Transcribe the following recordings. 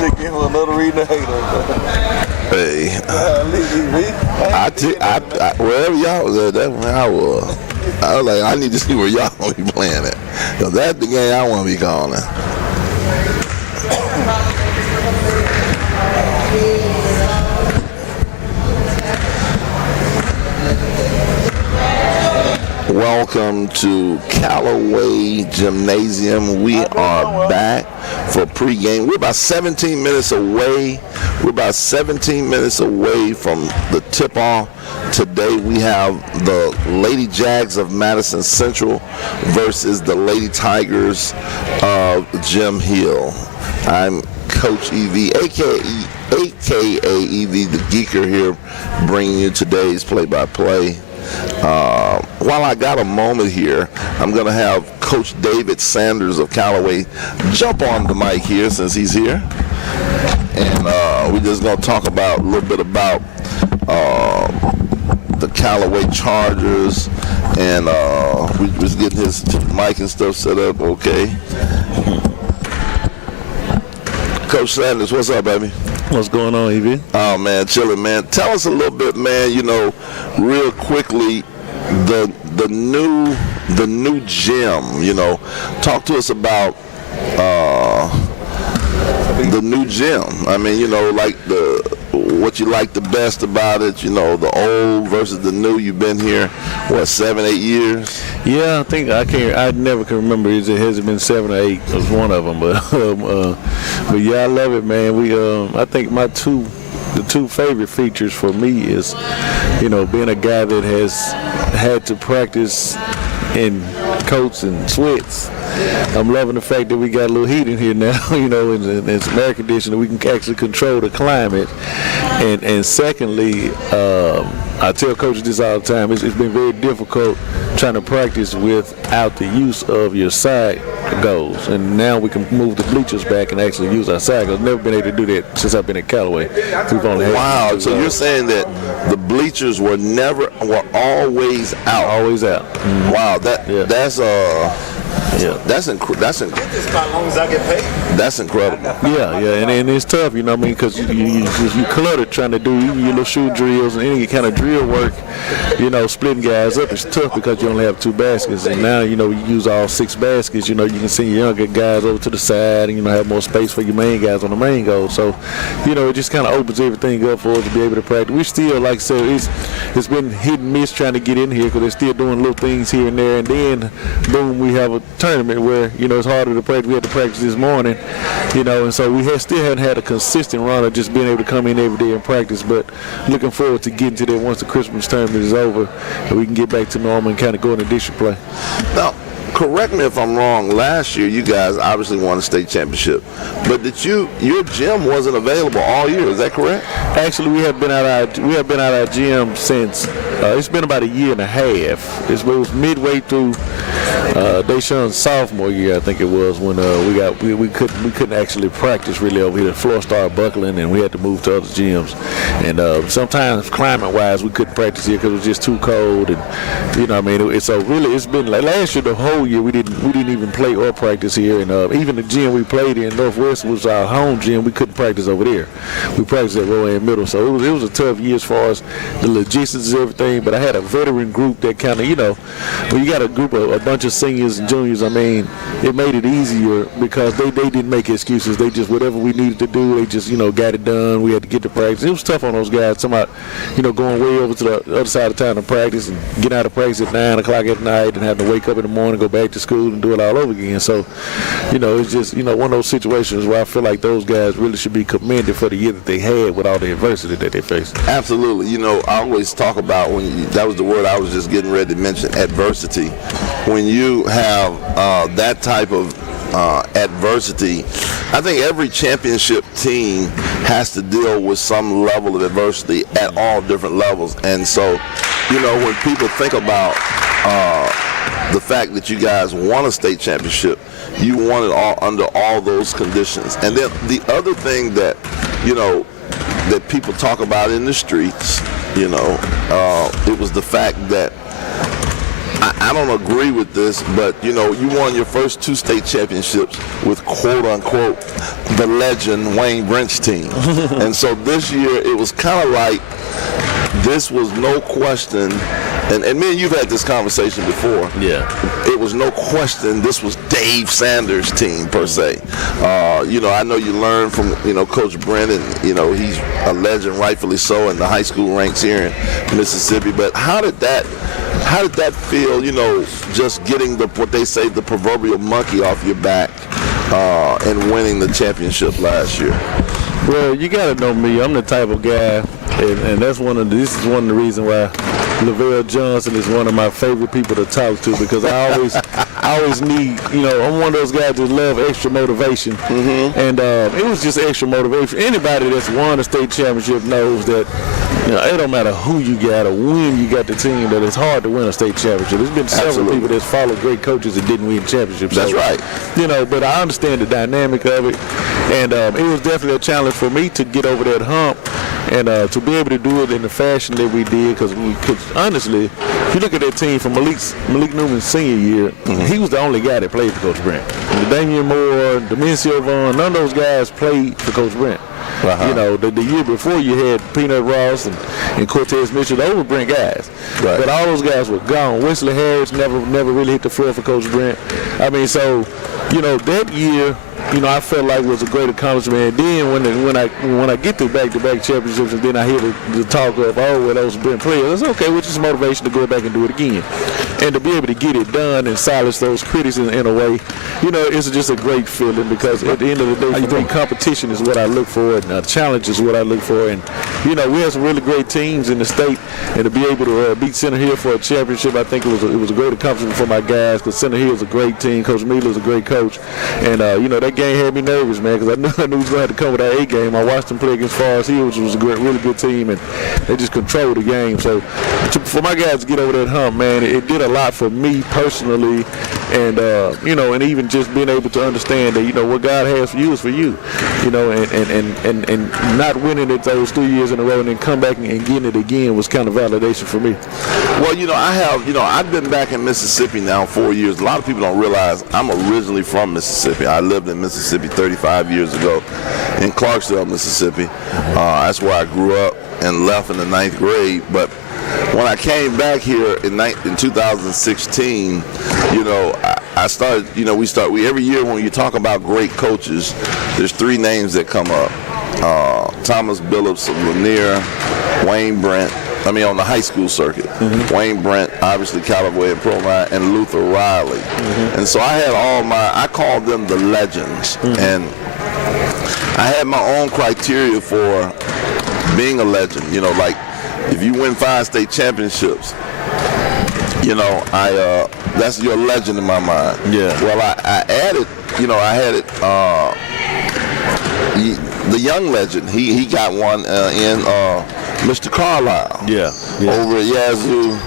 just give him another reason to hate him. Hey, wherever y'all was at, that's where I was. I was like, I need to see where y'all gonna be playing at, because that's the game I want to be calling. Welcome to Callaway Gymnasium. We are back for pregame. We're about 17 minutes away. We're about 17 minutes away from the tip-off. Today we have the Lady Jags of Madison Central versus the Lady Tigers of Jim Hill. I'm Coach EV, aka EV, the Geeker here, bringing you today's play-by-play. While I got a moment here, I'm going to have Coach David Sanders of Callaway jump on the mic here since he's here. And we're just going to talk about a little bit about the Callaway Chargers. And we was getting his mic and stuff set up. Okay. Coach Sanders, what's up, baby? What's going on, Evie? Oh, man, chilling, man. Tell us a little bit, man, real quickly, the new gym, talk to us about the new gym. I mean, like what you like the best about it, the old versus the new. You've been here, 7, 8 years? Yeah, I think I never can remember. Has it been 7 or 8? It was one of them, but yeah, I love it, man. I think the two favorite features for me is, being a guy that has had to practice in coats and sweats. I'm loving the fact that we got a little heat in here now, and some air conditioning. We can actually control the climate. And secondly, I tell coaches this all the time, it's been very difficult trying to practice without the use of your side goals. And now we can move the bleachers back and actually use our side goals. I've never been able to do that since I've been at Callaway. Wow, so you're saying that the bleachers were always out? Always out. Mm-hmm. Wow, that's That's incredible. As long as I get paid. That's incredible. Yeah, and it's tough, because you cluttered trying to do your little shoe drills and any kind of drill work, splitting guys up. It's tough because you only have 2 baskets, and now you use all 6 baskets. You can send your younger guys over to the side, and have more space for your main guys on the main goal. So, it just kind of opens everything up for us to be able to practice. We still, like I said, it's been hit and miss trying to get in here because they're still doing little things here and there, and then boom, we have a tournament where it's harder to practice. We had to practice this morning, and so we still haven't had a consistent run of just being able to come in every day and practice. But looking forward to getting to that once the Christmas tournament is over, and we can get back to normal and kind of go into district play. Now, correct me if I'm wrong. Last year, you guys obviously won a state championship, but your gym wasn't available all year. Is that correct? Actually, we have been out our gym since it's been about a year and a half. It was midway through Deshaun's sophomore year, I think it was, when we couldn't actually practice really over here. The floor started buckling, and we had to move to other gyms. And sometimes climate-wise, we couldn't practice here because it was just too cold. And it's been like last year. The whole year we didn't even play or practice here. And even the gym we played in, Northwest, was our home gym. We couldn't practice over there. We practiced at Rowan Middle, so it was a tough year as far as the logistics and everything. But I had a veteran group that kind of, when you got a group of a bunch of seniors and juniors, it made it easier because they didn't make excuses. They just, whatever we needed to do, they just, got it done. We had to get to practice. It was tough on those guys. Somebody, going way over to the other side of town to practice and get out of practice at 9 o'clock at night and having to wake up in the morning, go back to school and do it all over again. So, it's just, one of those situations where I feel like those guys really should be commended for the year that they had with all the adversity that they faced. Absolutely. I always talk about that was the word I was just getting ready to mention, adversity. When you have that type of adversity, I think every championship team has to deal with some level of adversity at all different levels. And so, when people think about the fact that you guys won a state championship, you won it all under all those conditions. And then the other thing that, that people talk about in the streets, it was the fact that I don't agree with this, but you won your first 2 state championships with quote unquote the legend Wayne Brent's team. And so this year it was kind of like this was no question, and me and you've had this conversation before. Yeah. It was no question this was Dave Sanders' team per se. I know you learned from Coach Brent, and he's a legend, rightfully so, in the high school ranks here in Mississippi. But how did that feel? Just getting what they say the proverbial monkey off your back and winning the championship last year. Well, you gotta know me. I'm the type of guy, and this is one of the reasons why Lavelle Johnson is one of my favorite people to talk to, because I always need, I'm one of those guys that love extra motivation. Mm-hmm. And it was just extra motivation. Anybody that's won a state championship knows that it don't matter who you got or when you got the team, that it's hard to win a state championship. There's been several people that's followed great coaches that didn't win championships. That's right. But I understand the dynamic of it, and it was definitely a challenge for me to get over that hump and to be able to do it in the fashion that we did, because honestly, if you look at that team from Malik Newman's senior year, he was the only guy that played for Coach Brent. Damian Moore, Demencio Vaughn, none of those guys played for Coach Brent. Uh-huh. The year before you had Peanut Ross and Cortez Mitchell, those were Brent guys. Right. But all those guys were gone. Wesley Harris never really hit the floor for Coach Brent. I mean, so, that year, I felt like it was a great accomplishment. And then when I get to back-to-back championships, and then I hear the talk of, those Brent players, it's okay, which is motivation to go back and do it again. And to be able to get it done and silence those critics in a way, it's just a great feeling, because at the end of the day, for me, competition is what I look for, and challenge is what I look for. And, we had some really great teams in the state, and to be able to beat Center Hill for a championship, I think it was a great accomplishment for my guys, because Center Hill is a great team. Coach Miller is a great coach. And, that game had me nervous, man, because I knew he was going to have to come with that A game. I watched them play against Forest Hill, which was a really good team, and they just controlled the game. So for my guys to get over that hump, man, it did a lot for me personally, and and even just being able to understand that what God has for you is for you, and not winning it those 3 years in a row and then come back and getting it again was kind of validation for me. Well, I've been back in Mississippi now 4 years. A lot of people don't realize I'm originally from Mississippi. I lived in Mississippi 35 years ago in Clarksdale, Mississippi. That's where I grew up and left in the 9th grade. But when I came back here in 2016, I started, every year when you talk about great coaches, there's 3 names that come up. Thomas Billups of Lanier, Wayne Brent, on the high school circuit. Mm-hmm. Wayne Brent, obviously Callaway and Pearline, and Luther Riley. Mm-hmm. And so I had I called them the legends. Mm-hmm. And I had my own criteria for being a legend. Like if you win 5 state championships, that's your legend in my mind. Yeah. Well, I added, I had it, the young legend. He got one in Mr. Carlisle. Yeah. Over at Yazoo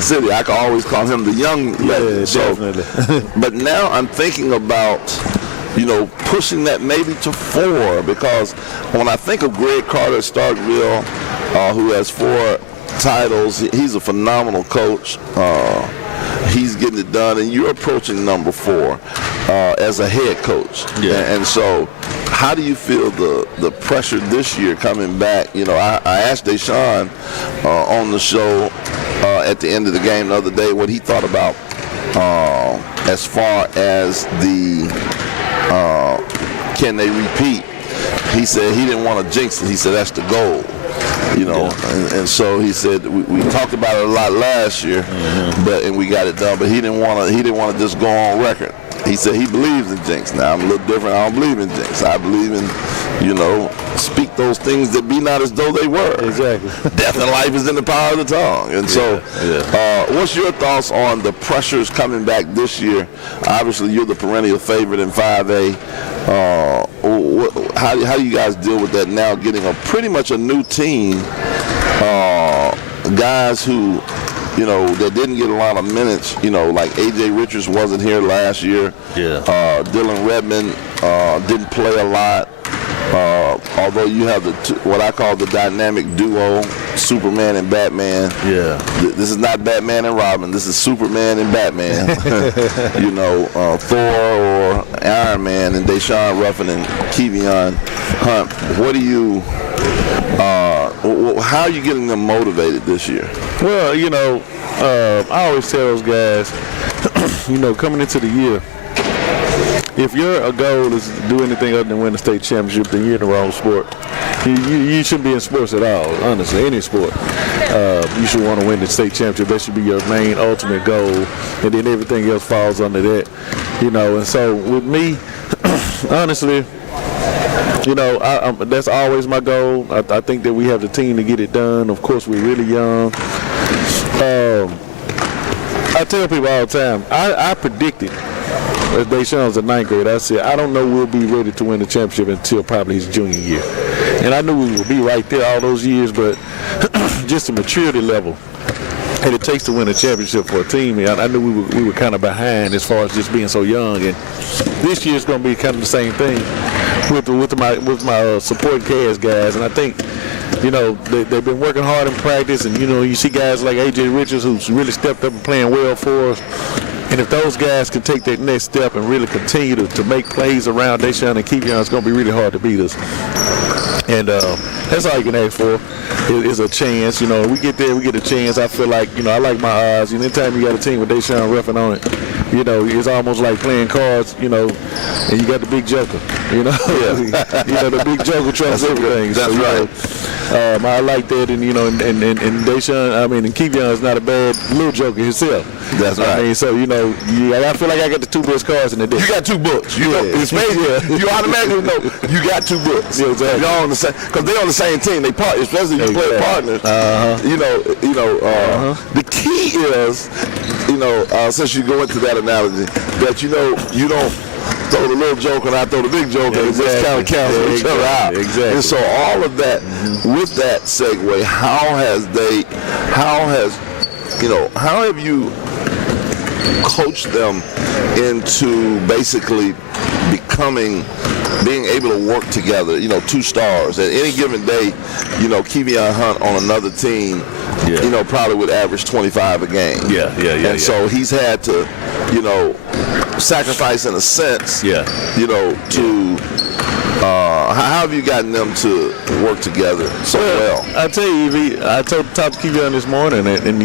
City. I can always call him the young legend. Yeah, definitely. But now I'm thinking about, pushing that maybe to 4, because when I think of Greg Carter at Starkville, who has 4 titles, he's a phenomenal coach. He's getting it done, and you're approaching number 4 as a head coach. Yeah. And so, how do you feel the pressure this year coming back? I asked Deshaun on the show at the end of the game the other day what he thought about as far as the can they repeat. He said he didn't want to jinx it. He said that's the goal. And so he said we talked about it a lot last year, and we got it done. But he didn't want to just go on record. He said he believes in jinx. Now I'm a little different. I don't believe in jinx. I believe in, speak those things that be not as though they were. Exactly. Death and life is in the power of the tongue. And so, what's your thoughts on the pressures coming back this year? Obviously, you're the perennial favorite in 5A. How do you guys deal with that now, getting pretty much a new team, guys who, that didn't get a lot of minutes, like A.J. Richards wasn't here last year. Yeah. Dylan Redmond didn't play a lot. Although you have what I call the dynamic duo Superman and Batman. Yeah. This is not Batman and Robin. This is Superman and Batman. Thor or Iron Man and Deshaun Ruffin and Kevion Hunt. What do you? How are you getting them motivated this year? Well, I always tell those guys, coming into the year, if your goal is to do anything other than win the state championship, then you're in the wrong sport. You shouldn't be in sports at all, honestly, any sport. You should want to win the state championship. That should be your main ultimate goal, and then everything else falls under that. And so with me, honestly, that's always my goal. I think that we have the team to get it done. Of course, we're really young. I tell people all the time, I predicted as Deshaun's a ninth grade, I said, I don't know we'll be ready to win the championship until probably his junior year. And I knew we would be right there all those years, but just the maturity level that it takes to win a championship for a team, I knew we were kind of behind as far as just being so young. And this year's going to be kind of the same thing with my supporting cast guys. And I think, they've been working hard in practice, and you see guys like A.J. Richards who's really stepped up and playing well for us. And if those guys can take that next step and really continue to make plays around Deshaun and Kevion, it's going to be really hard to beat us. And that's all you can ask for is a chance. We get there, we get a chance. I feel like, I like my odds. Anytime you got a team with Deshaun Ruffin on it, it's almost like playing cards, and you got the big joker, the big joker trumps everything. That's right. I like that, and and Deshaun, and Kevion is not a bad little joker himself. That's right. So I feel like I got the two best cards in the deck. You got two books. You automatically know you got two books. Yeah, exactly. You're on the same, because they're on the same team. They part, especially if you play partners. The key is, since you go into that analogy, that you don't throw the little joke and I throw the big joke, and it just kind of cancel each other out. Exactly. And so all of that, with that segue, how have you coached them into basically being able to work together, two stars. At any given day, Kevion Hunt on another team, probably would average 25 a game. Yeah. So he's had to, sacrifice in a sense, to how have you gotten them to work together so well? I tell you, I told Kevion this morning, and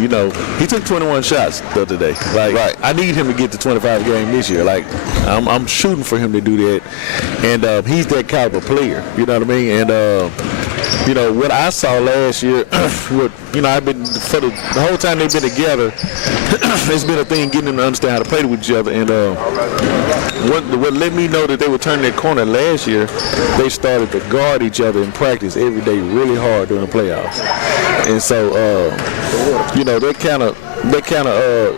he took 21 shots the other day. Right. I need him to get to 25 a game this year. I'm shooting for him to do that, and he's that caliber player. You know what I mean? And what I saw last year, I've been for the whole time they've been together. It's been a thing getting them to understand how to play with each other, and what let me know that they were turning that corner last year. They started to guard each other in practice every day, really hard during the playoffs, and so that kind of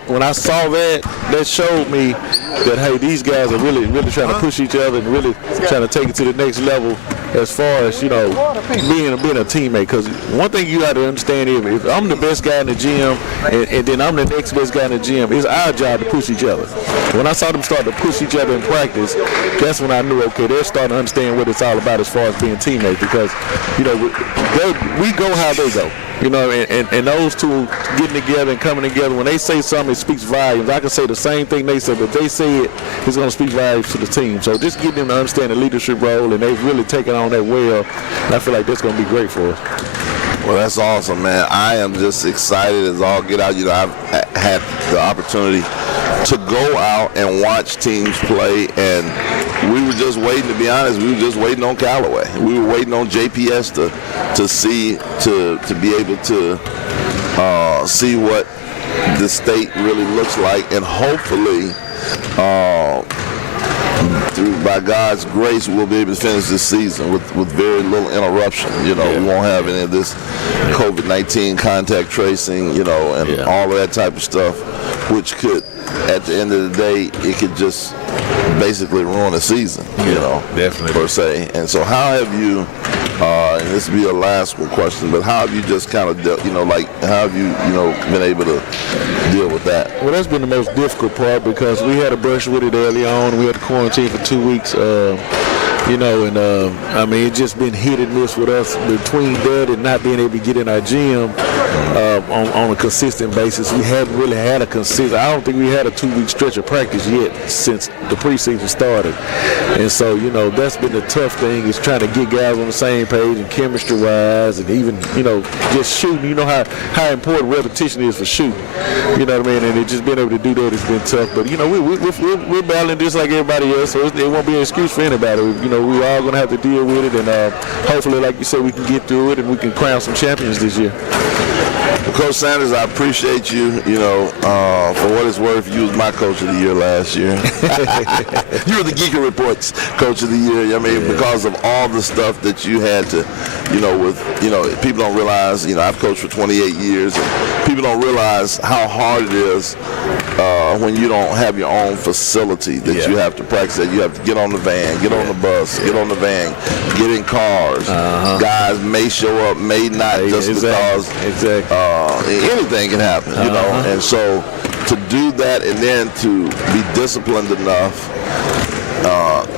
when I saw that showed me that hey, these guys are really trying to push each other and really trying to take it to the next level as far as being a teammate. Because one thing you got to understand is if I'm the best guy in the gym and then I'm the next best guy in the gym, it's our job to push each other. When I saw them start to push each other in practice, that's when I knew, okay, they're starting to understand what it's all about as far as being teammates. Because we go how they go. And those two getting together and coming together, when they say something, it speaks volumes. I can say the same thing they said, but if they say it, it's going to speak volumes to the team. So just getting them to understand the leadership role, and they've really taken on that well. And I feel like that's going to be great for us. Well, that's awesome, man. I am just excited as all get out. I've had the opportunity to go out and watch teams play, and we were just waiting, to be honest, we were just waiting on Callaway. We were waiting on JPS to be able to see what the state really looks like, and hopefully by God's grace, we'll be able to finish this season with very little interruption. We won't have any of this COVID-19 contact tracing, and all of that type of stuff, which could, at the end of the day, it could just basically ruin a season, definitely, per se. And so how have you, and this will be a last question, but how have you just kind of, how have you, been able to deal with that? Well, that's been the most difficult part because we had to brush with it early on. We had to quarantine for 2 weeks You know, and I mean, it's just been hit and miss with us between that and not being able to get in our gym on a consistent basis. We hadn't really had a consistent. I don't think we had a 2-week stretch of practice yet since the preseason started. And so, you know, that's been the tough thing, is trying to get guys on the same page and chemistry-wise, and even, you know, just shooting. You know how important repetition is for shooting. You know what I mean? And it just being able to do that has been tough. But, you know, we're battling just like everybody else, so it won't be an excuse for anybody. You know, we're all going to have to deal with it, and hopefully, like you said, we can get through it and we can crown some champions this year. Well, Coach Sanders, I appreciate you. You know, for what it's worth, you was my Coach of the Year last year. You were the Geeker Report's Coach of the Year. I mean, because of all the stuff that you had to, you know, with, you know, people don't realize, you know, I've coached for 28 years, and people don't realize how hard it is when you don't have your own facility that you have to practice at. You have to get on the van, get on the bus, get on the van, get in cars. Guys may show up, may not, just because anything can happen, you know. And so to do that and then to be disciplined enough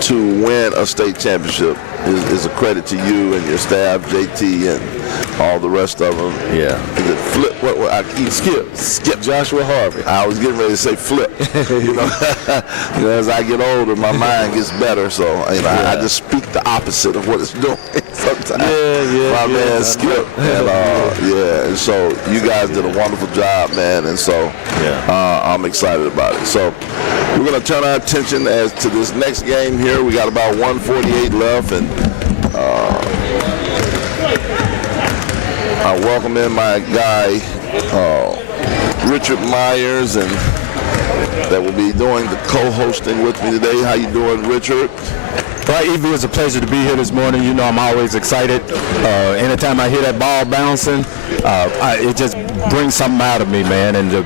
to win a state championship is a credit to you and your staff, JT, and all the rest of them. Yeah. Is it Flip? What I keep Skip Joshua Harvey. I was getting ready to say Flip. You know, you know, as I get older, my mind gets better, so you know, I just speak the opposite of what it's doing sometimes. My man Skip, and and so you guys did a wonderful job, man, and so I'm excited about it. So we're gonna turn our attention as to this next game here. We got about 1:48 left, and I welcome in my guy, Richard Myers, and that will be doing the co-hosting with me today. How you doing, Richard? Well, Evie, it's a pleasure to be here this morning. You know, I'm always excited. Anytime I hear that ball bouncing, it just brings something out of me, man. And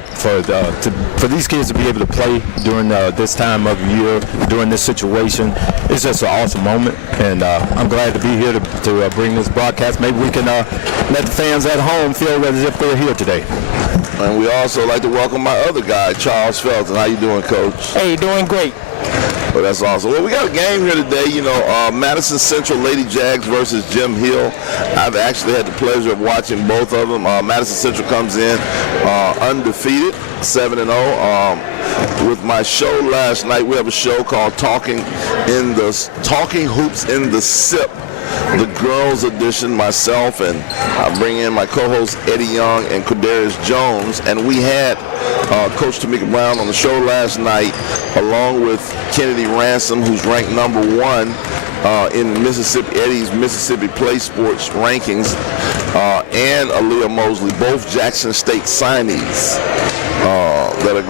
for these kids to be able to play during this time of year, during this situation, it's just an awesome moment. And I'm glad to be here to bring this broadcast. Maybe we can let the fans at home feel as if they're here today. And we also like to welcome my other guy, Charles Felton. How you doing, Coach? Hey, doing great. Well, that's awesome. Well, we got a game here today. You know, Madison Central Lady Jags versus Jim Hill. I've actually had the pleasure of watching both of them. Madison Central comes in undefeated, 7-0. With my show last night, we have a show called Talking Hoops in the SIP. The girls edition, myself, and I bring in my co-hosts Eddie Young and Kadarius Jones, and we had Coach Tamika Brown on the show last night, along with Kennedy Ransom, who's ranked number 1 in Mississippi, Eddie's Mississippi Play Sports rankings, and Aaliyah Mosley, both Jackson State signees that are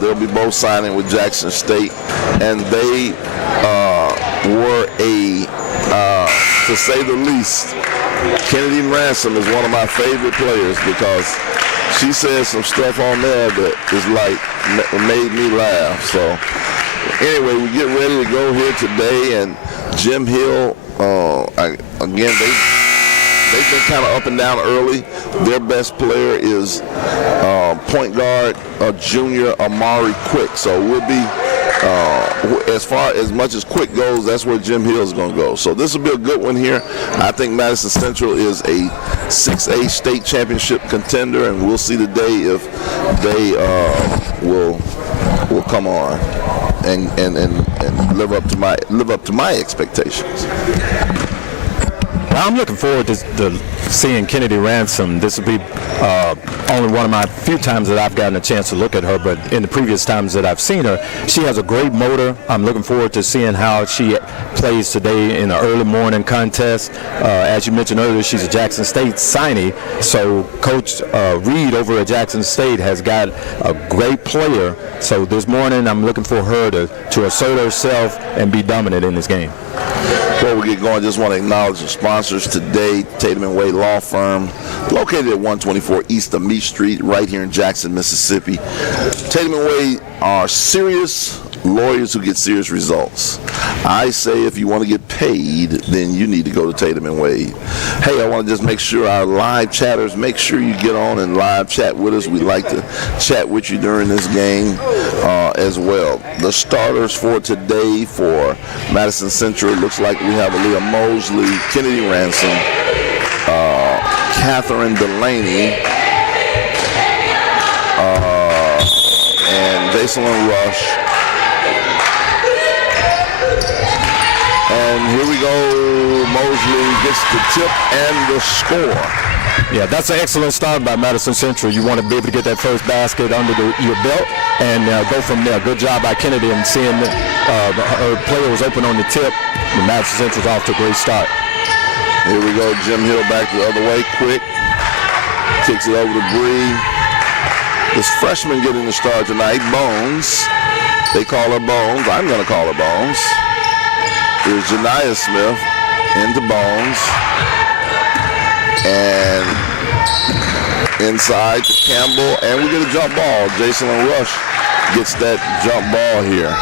they'll be both signing with Jackson State, and they were to say the least, Kennedy Ransom is one of my favorite players because she said some stuff on there that is like made me laugh. So anyway, we get ready to go here today, and Jim Hill, again, they've been kind of up and down early. Their best player is point guard, junior Amari Quick. So we'll be as much as Quick goes, that's where Jim Hill is going to go. So this will be a good one here. I think Madison Central is a 6A state championship contender, and we'll see today if they will come on and live up to my expectations. Well, I'm looking forward to seeing Kennedy Ransom. This will be only one of my few times that I've gotten a chance to look at her, but in the previous times that I've seen her, she has a great motor. I'm looking forward to seeing how she plays today in the early morning contest. As you mentioned earlier, she's a Jackson State signee, so Coach Reed over at Jackson State has got a great player. So this morning, I'm looking for her to assert herself and be dominant in this game. Before we get going, just want to acknowledge the sponsors today, Tatum & Wade Law Firm, located at 124 East of Meat Street, right here in Jackson, Mississippi. Tatum & Wade are serious lawyers who get serious results. I say if you want to get paid, then you need to go to Tatum and Wade. Hey, I want to just make sure our live chatters, make sure you get on and live chat with us. We'd like to chat with you during this game as well. The starters for today for Madison Central, looks like we have Aaliyah Mosley, Kennedy Ransom, Catherine Delaney, and Jacelyn Rush. And here we go. Mosley gets the tip and the score. Yeah, that's an excellent start by Madison Central. You want to be able to get that first basket under your belt and go from there. Good job by Kennedy and seeing her player was open on the tip. And Madison Central's off to a great start. Here we go. Jim Hill back the other way, quick. Kicks it over to Bree. This freshman getting the start tonight, Bones. They call her Bones. I'm going to call her Bones. Here's Janiah Smith into Bones. And inside to Campbell. And we get a jump ball. Jacelyn Rush gets that jump ball here.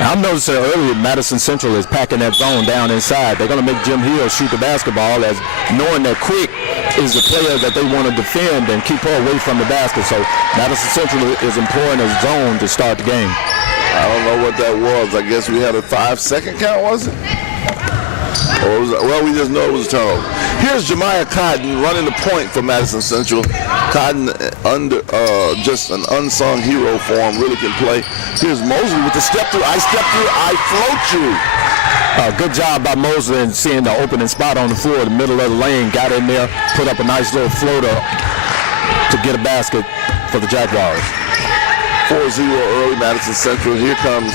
I'm noticing earlier Madison Central is packing that zone down inside. They're going to make Jim Hill shoot the basketball, as knowing that Quick is the player that they want to defend and keep her away from the basket. So Madison Central is employing a zone to start the game. I don't know what that was. I guess we had a 5-second count, was it? Or was it? Well, we just know it was a turnover. Here's Jemiah Cotton running the point for Madison Central. Cotton under just an unsung hero for him, really can play. Here's Mosley with the step through. I step through, I float you. Good job by Mosley and seeing the opening spot on the floor, the middle of the lane, got in there, put up a nice little floater to get a basket for the Jaguars. 4-0 early, Madison Central. Here comes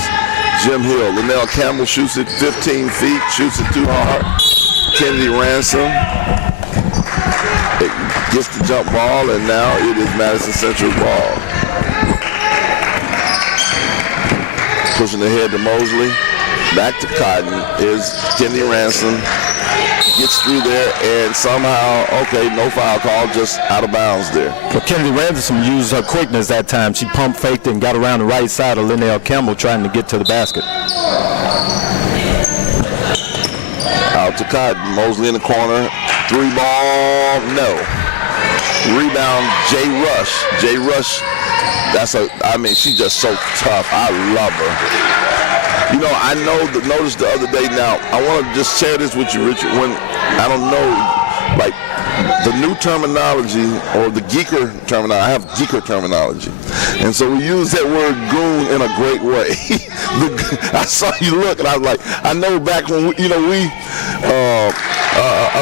Jim Hill. Linnell Campbell shoots it 15 feet, shoots it too hard. Kennedy Ransom gets the jump ball, and now it is Madison Central's ball. Pushing ahead to Mosley. Back to Cotton is Kennedy Ransom. Gets through there, and somehow, okay, no foul call, just out of bounds there. But Kennedy Ransom used her quickness that time. She pump faked and got around the right side of Linnell Campbell trying to get to the basket. Out to Cotton. Mosley in the corner. 3-ball, no. Rebound, Jay Rush. Jay Rush, she's just so tough. I love her. You know, I noticed the other day now, I want to just share this with you, Richard, when, I don't know, like, the new terminology or the geeker terminology, I have geeker terminology. And so we use that word goon in a great way. I saw you look and I was like, I know back when, we a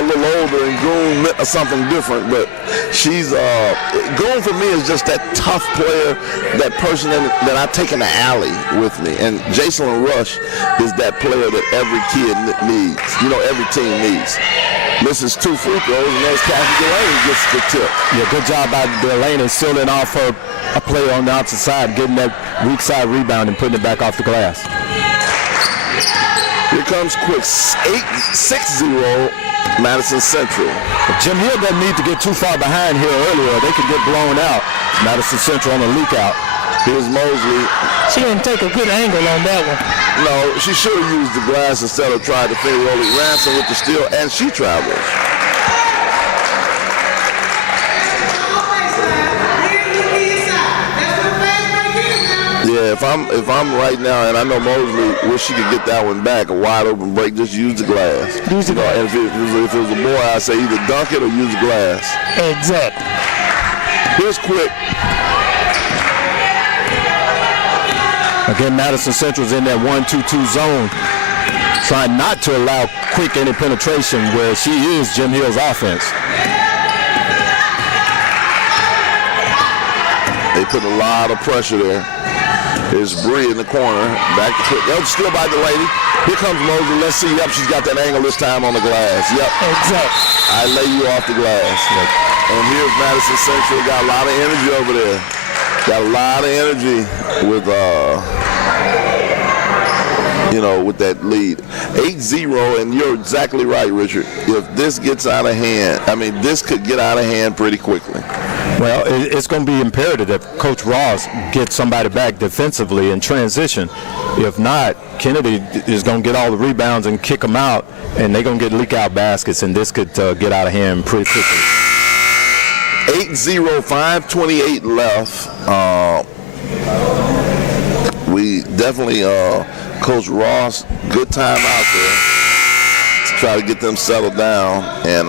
little older and goon meant something different, but she's, goon for me is just that tough player, that person that I take in the alley with me. And Jacelyn Rush is that player that every kid needs, every team needs. Misses 2 free throws, and there's Kathy Delaney gets the tip. Yeah, good job by Delaney sealing off her a player on the outside side, getting that weak side rebound and putting it back off the glass. Here comes Quick, 6-0 Madison Central. But Jim Hill doesn't need to get too far behind here earlier. They could get blown out. Madison Central on a leak out. Here's Mosley. She didn't take a good angle on that one. No, she should have used the glass instead of trying to finger roll it. Ransom with the steal, and she travels. Yeah, if I'm right now, and I know Mosley wish she could get that one back, a wide open break, just use the glass. Use the glass. And if it was a boy, I'd say either dunk it or use the glass. Exactly. Here's Quick. Again, Madison Central's in that 1-2-2 zone, trying not to allow Quick any penetration where she is Jim Hill's offense. They put a lot of pressure there. Here's Bree in the corner. Back to Quick. Still by Delaney. Here comes Mosley. Let's see. Yep, she's got that angle this time on the glass. Yep. Exactly. I lay you off the glass. Yep. And here's Madison Central. Got a lot of energy over there. Got a lot of energy with with that lead. 8-0, and you're exactly right, Richard. If this gets out of hand, this could get out of hand pretty quickly. Well, it's going to be imperative that Coach Ross gets somebody back defensively in transition. If not, Kennedy is going to get all the rebounds and kick them out, and they're going to get leak-out baskets, and this could get out of hand pretty quickly. 8-0, 5:28 left. We definitely, Coach Ross, good time out there to try to get them settled down and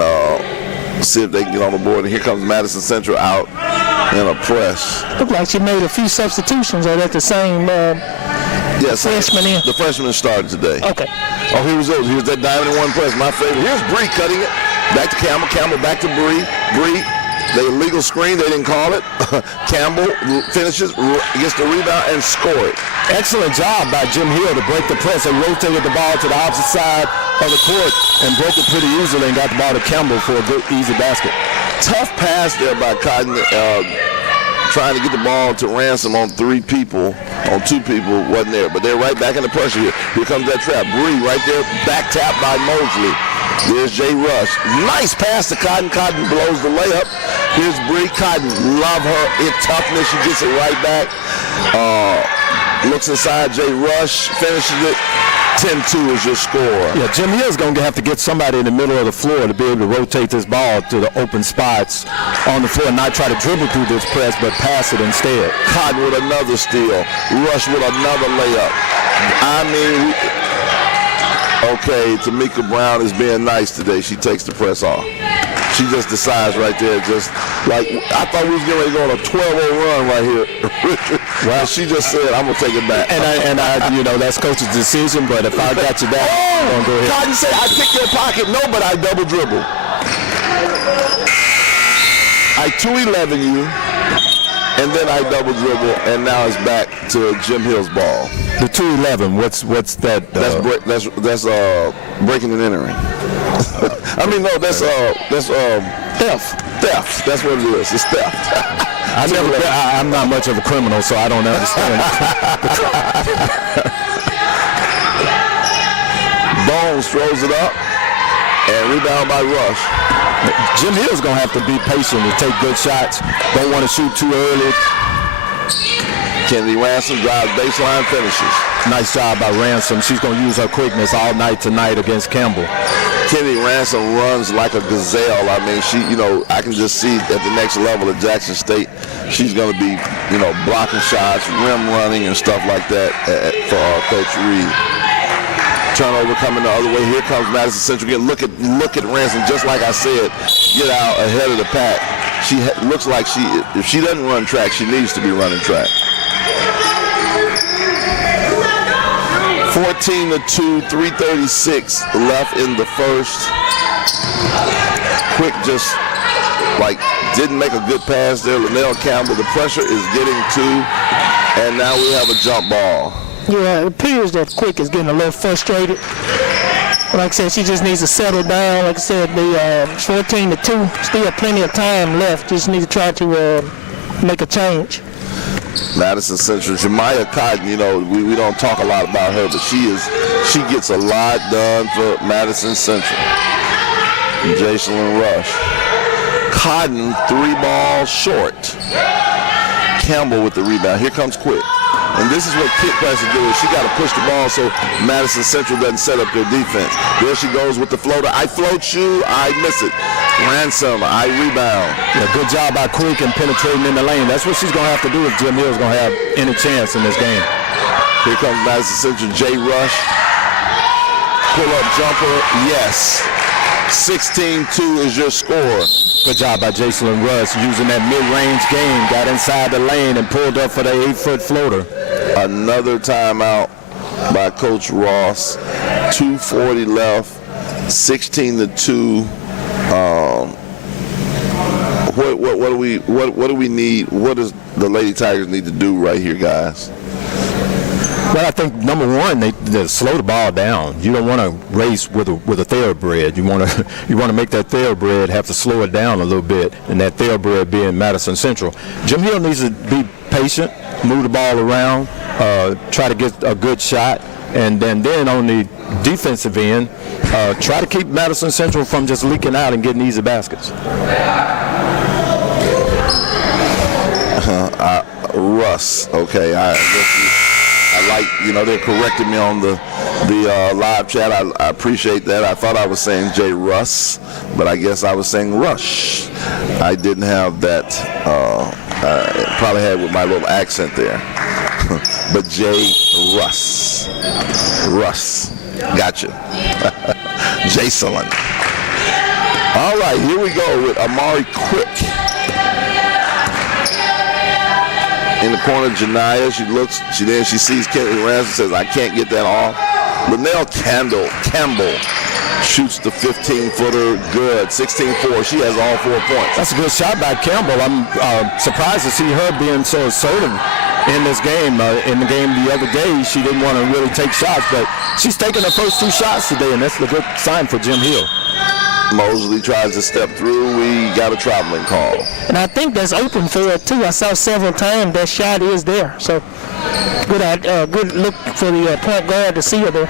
see if they can get on the board. And here comes Madison Central out in a press. Looked like she made a few substitutions. Or that the same Yes, freshman in? the freshman started today. Okay. Oh, he was that diamond in one press. My favorite. Here's Bree cutting it. Back to Campbell. Campbell back to Bree. Bree. The illegal screen, they didn't call it. Campbell finishes, gets the rebound, and score it. Excellent job by Jim Hill to break the press and rotated the ball to the opposite side of the court and broke it pretty easily and got the ball to Campbell for a good, easy basket. Tough pass there by Cotton, trying to get the ball to Ransom on two people, wasn't there. But they're right back in the pressure here. Here comes that trap. Bree right there, back tap by Mosley. There's Jay Rush. Nice pass to Cotton. Cotton blows the layup. Here's Bree. Cotton, love her in toughness. She gets it right back. Looks inside. Jay Rush finishes it. 10-2 is your score. Yeah, Jim Hill's going to have to get somebody in the middle of the floor to be able to rotate this ball to the open spots on the floor and not try to dribble through this press, but pass it instead. Cotton with another steal. Rush with another layup. I mean, okay, Tamika Brown is being nice today. She takes the press off. She just decides right there, just like, I thought we was getting ready to go on a 12-0 run right here. Well, she just said, I'm going to take it back. And I, that's coach's decision, but if I got you back, I'm going to go ahead. Cotton said, I pick your pocket. No, but I double dribble. I 2-11 you, and then I double dribble, and now it's back to Jim Hill's ball. The 2-11, what's that? That's breaking and entering. I mean, no, that's theft. Theft. That's what it is. It's theft. I'm not much of a criminal, so I don't understand. Bones throws it up and rebound by Rush. Jim Hill's going to have to be patient and take good shots. Don't want to shoot too early. Kennedy Ransom drives baseline, finishes. Nice job by Ransom. She's going to use her quickness all night tonight against Campbell. Kennedy Ransom runs like a gazelle. I mean, she, I can just see at the next level at Jackson State, she's going to be, blocking shots, rim running, and stuff like that for Coach Reed. Turnover coming the other way. Here comes Madison Central again. Look at Ransom. Just like I said, get out ahead of the pack. She looks like if she doesn't run track, she needs to be running track. 14-2, 3:36 left in the first. Quick just didn't make a good pass there. Linnell Campbell, the pressure is getting to, and now we have a jump ball. Yeah, it appears that Quick is getting a little frustrated. Like I said, she just needs to settle down. Like I said, the 14-2, still plenty of time left. Just need to try to make a change. Madison Central, Jemiah Cotton, we don't talk a lot about her, but she gets a lot done for Madison Central. Jason Rush. Cotton, 3 balls short. Campbell with the rebound. Here comes Quick. And this is what Kit has to do. She got to push the ball so Madison Central doesn't set up their defense. There she goes with the floater. I float you, I miss it. Ransom, I rebound. Yeah, good job by Quick and penetrating in the lane. That's what she's going to have to do if Jim Hill's going to have any chance in this game. Here comes Madison Central, Jay Rush. Pull-up jumper, yes. 16-2 is your score. Good job by Jason Rush using that mid-range game. Got inside the lane and pulled up for the 8-foot floater. Another timeout by Coach Ross. 2:40 left. 16-2. What do we need? What does the Lady Tigers need to do right here, guys? Well, I think number one, they slow the ball down. You don't want to race with a thoroughbred. You want to make that thoroughbred have to slow it down a little bit, and that thoroughbred being Madison Central. Jim Hill needs to be patient, move the ball around, try to get a good shot, and then on the defensive end, try to keep Madison Central from just leaking out and getting easy baskets. Russ. Okay, I like, they're correcting me on the live chat. I appreciate that. I thought I was saying J. Russ, but I guess I was saying Rush. I didn't have that. Probably had with my little accent there. But J. Russ. Gotcha. Jason. All right, here we go with Amari Quick. In the corner, Janiyah, she sees Kennedy Ransom, says, I can't get that off. Linnell Campbell shoots the 15-footer, good, 16-4. She has all 4 points. That's a good shot by Campbell. I'm surprised to see her being so assertive in this game. In the game the other day, she didn't want to really take shots, but she's taking her first 2 shots today, and that's a good sign for Jim Hill. Mosley tries to step through. We got a traveling call. And I think that's open for her, too. I saw several times that shot is there. So good look for the point guard to see her there.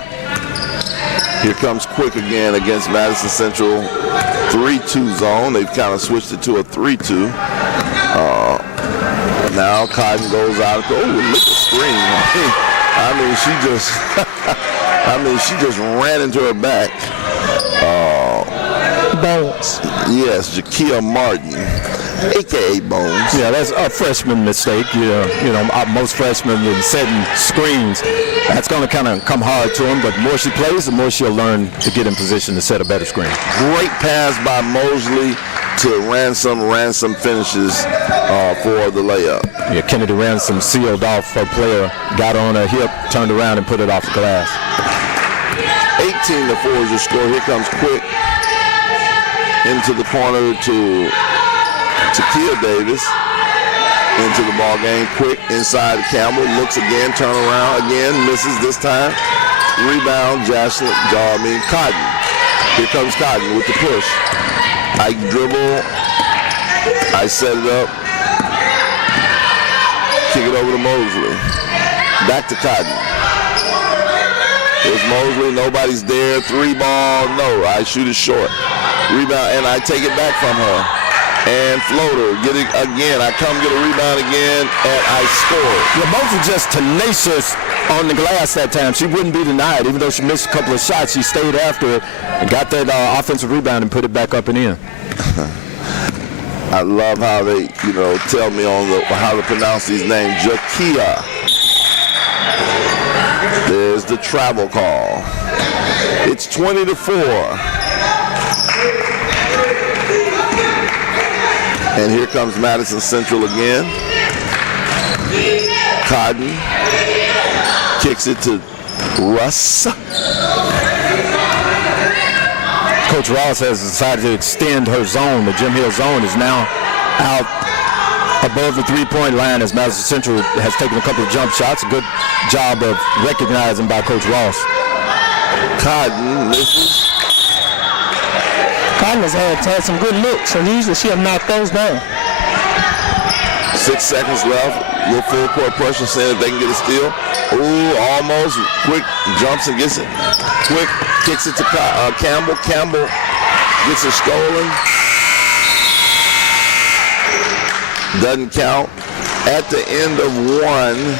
Here comes Quick again against Madison Central 3-2 zone. They've kind of switched it to a 3-2. Now Cotton goes out. Oh, look at the screen. She just ran into her back. Bones. Yes, Jakia Martin, a.k.a. Bones. Yeah, that's a freshman mistake. Most freshmen in setting screens, that's going to kind of come hard to them. But the more she plays, the more she'll learn to get in position to set a better screen. Great pass by Mosley to Ransom. Ransom finishes for the layup. Yeah, Kennedy Ransom sealed off her player, got on her hip, turned around, and put it off the glass. 18-4 is the score. Here comes Quick into the corner to Takia Davis. Into the ball game. Quick inside Campbell. Looks again, turn around again, misses this time. Rebound, Cotton. Here comes Cotton with the push. I dribble. I set it up. Kick it over to Mosley. Back to Cotton. There's Mosley. Nobody's there. 3-ball. No, I shoot it short. Rebound, and I take it back from her. And floater, get it again. I come get a rebound again, and I score. Yeah, both are just tenacious on the glass that time. She wouldn't be denied. Even though she missed a couple of shots, she stayed after it and got that offensive rebound and put it back up and in. I love how they, tell me how to pronounce these names. Jakia. There's the travel call. It's 20-4. And here comes Madison Central again. Cotton kicks it to Russ. Coach Ross has decided to extend her zone. The Jim Hill zone is now out above the three-point line as Madison Central has taken a couple of jump shots. A good job of recognizing by Coach Ross. Cotton misses. Cotton has had some good looks, so usually she'll knock those down. 6 seconds left. Little full court pressure, saying if they can get a steal. Ooh, almost. Quick jumps and gets it. Quick kicks it to Campbell. Campbell gets it stolen. Doesn't count. At the end of one,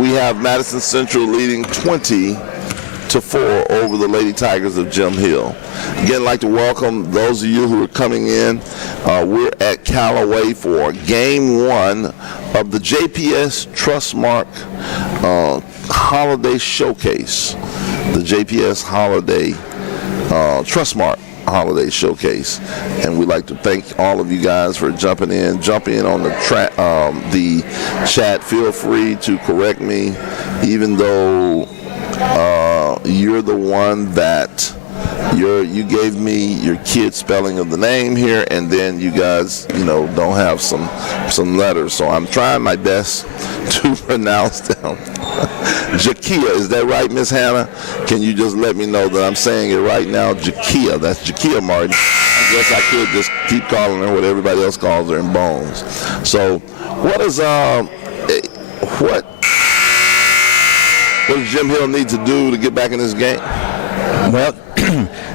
we have Madison Central leading 20-4 over the Lady Tigers of Jim Hill. Again, I'd like to welcome those of you who are coming in. We're at Callaway for Game 1 of the JPS Trustmark Holiday Showcase. The JPS Holiday Trustmark Holiday Showcase. And we'd like to thank all of you guys for jumping in. Jump in on the chat. Feel free to correct me, even though you're the one that you gave me your kid's spelling of the name here, and then you guys don't have some letters, so I'm trying my best to pronounce them. Jakia, is that right, Miss Hannah? Can you just let me know that I'm saying it right now? Jakia, that's Jakia Martin. I guess I could just keep calling her what everybody else calls her in Bones. So what does Jim Hill need to do to get back in this game? Well,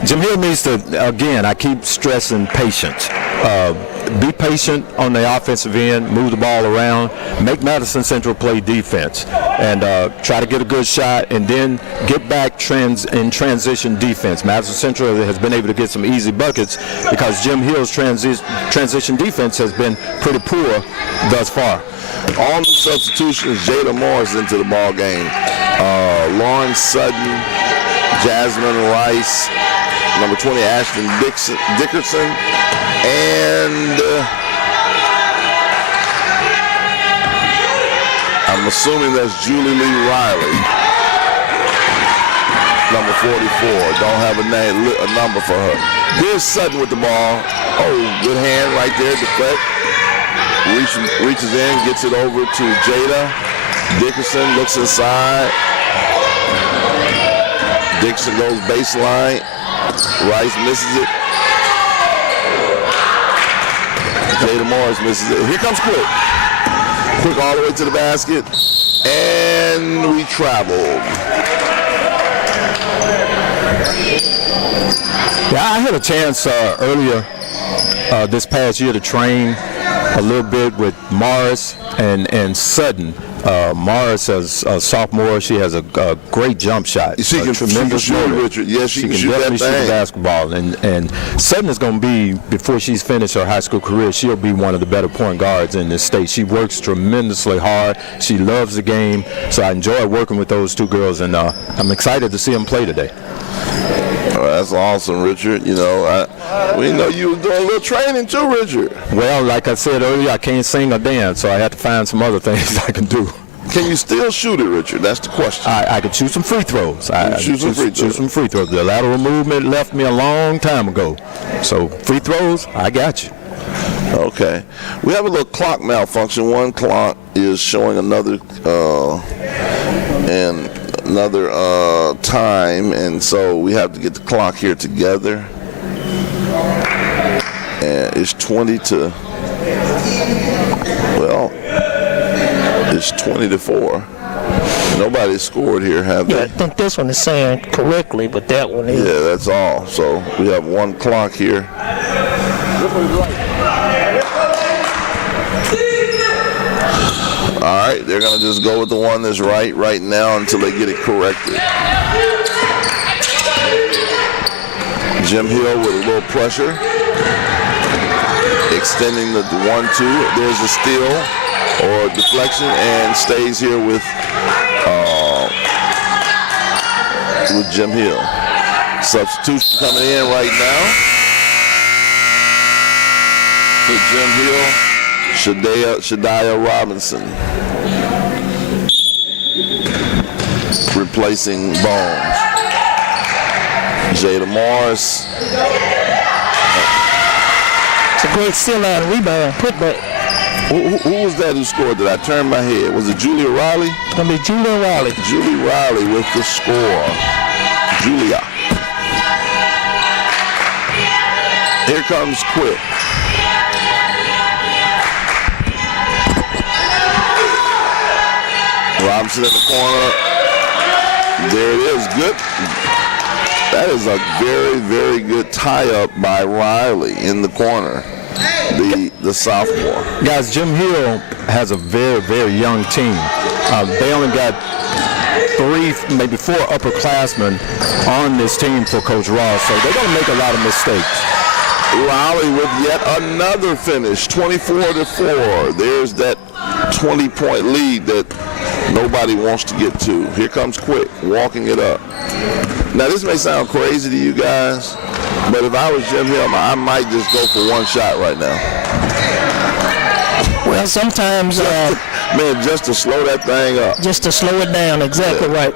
Jim Hill needs to, again, I keep stressing patience. Be patient on the offensive end, move the ball around, make Madison Central play defense, and try to get a good shot, and then get back in transition defense. Madison Central has been able to get some easy buckets because Jim Hill's transition defense has been pretty poor thus far. On the substitutions, Jada Morris into the ball game. Lauren Sutton, Jasmine Rice, number 20 Ashton Dickerson, and I'm assuming that's Julie Lee Riley, number 44. Don't have a number for her. Here's Sutton with the ball. Oh, good hand right there, deflect. Reaches in, gets it over to Jada. Dickerson looks inside. Dixon goes baseline. Rice misses it. Jada Morris misses it. Here comes Quick. Quick all the way to the basket. And we traveled. Yeah, I had a chance earlier this past year to train a little bit with Morris and Sutton. Morris, as a sophomore, she has a great jump shot. She can shoot, Richard. Yes, she can shoot definitely that thing. shoot basketball. And Sutton is going to be, before she's finished her high school career, she'll be one of the better point guards in this state. She works tremendously hard. She loves the game. So I enjoy working with those two girls, and I'm excited to see them play today. Oh, that's awesome, Richard. You know, we know you were doing a little training too, Richard. Well, like I said earlier, I can't sing or dance, so I had to find some other things I can do. Can you still shoot it, Richard? That's the question. I could shoot some free throws. Shoot some free throws. The lateral movement left me a long time ago. So free throws, I got you. Okay. We have a little clock malfunction. One clock is showing another time, and so we have to get the clock here together. And it's 20 to, well, it's 20 to 4. Nobody scored here, have they? Yeah, I think this one is saying correctly, but that one is. Yeah, that's all. So we have one clock here. All right, they're going to just go with the one that's right now until they get it corrected. Jim Hill with a little pressure. Extending the 1-2. There's a steal or deflection, and stays here with Jim Hill. Substitution coming in right now for Jim Hill. Shadiah Robinson replacing Bones. Jada Morris. It's a great steal-out rebound, putback. Who was that who scored that? I turned my head. Was it Julia Riley? It's going to be Julia Riley. Julie Riley with the score. Julia. Here comes Quick. Robinson in the corner. There it is. Good. That is a very, very good tie-up by Riley in the corner. The sophomore. Guys, Jim Hill has a very, very young team. They only got 3, maybe 4 upperclassmen on this team for Coach Ross, so they're going to make a lot of mistakes. Riley with yet another finish, 24-4. There's that 20-point lead that nobody wants to get to. Here comes Quick, walking it up. Now, this may sound crazy to you guys, but if I was Jim Hill, I might just go for one shot right now. Well, sometimes... Man, just to slow that thing up. Just to slow it down, exactly right.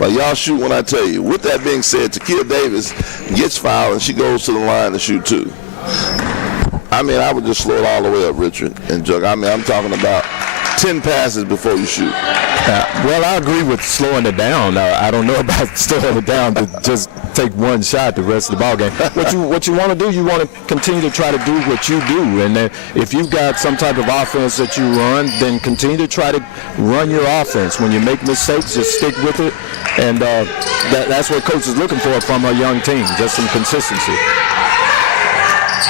Like, y'all shoot when I tell you. With that being said, Takia Davis gets fouled, and she goes to the line to shoot 2. I mean, I would just slow it all the way up, Richard and Jug. I mean, I'm talking about 10 passes before you shoot. Well, I agree with slowing it down. I don't know about slowing it down to just take one shot the rest of the ballgame. What you want to do, you want to continue to try to do what you do. And then if you've got some type of offense that you run, then continue to try to run your offense. When you make mistakes, just stick with it. And that's what Coach is looking for from a young team, just some consistency.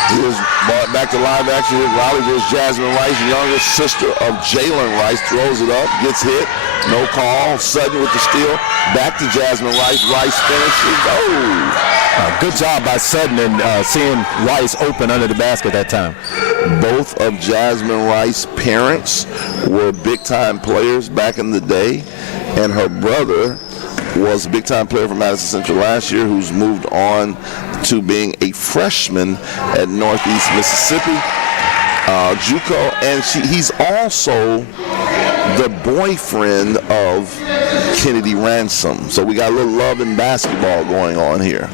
Here's brought back to live action. Here's Riley. There's Jasmine Rice, younger sister of Jalen Rice. Throws it up, gets hit. No call. Sutton with the steal. Back to Jasmine Rice. Rice finishes. Oh! Good job by Sutton and seeing Rice open under the basket that time. Both of Jasmine Rice's parents were big-time players back in the day, and her brother was a big-time player for Madison Central last year, who's moved on to being a freshman at Northeast Mississippi, JUCO, and he's also the boyfriend of Kennedy Ransom. So we got a little love and basketball going on here.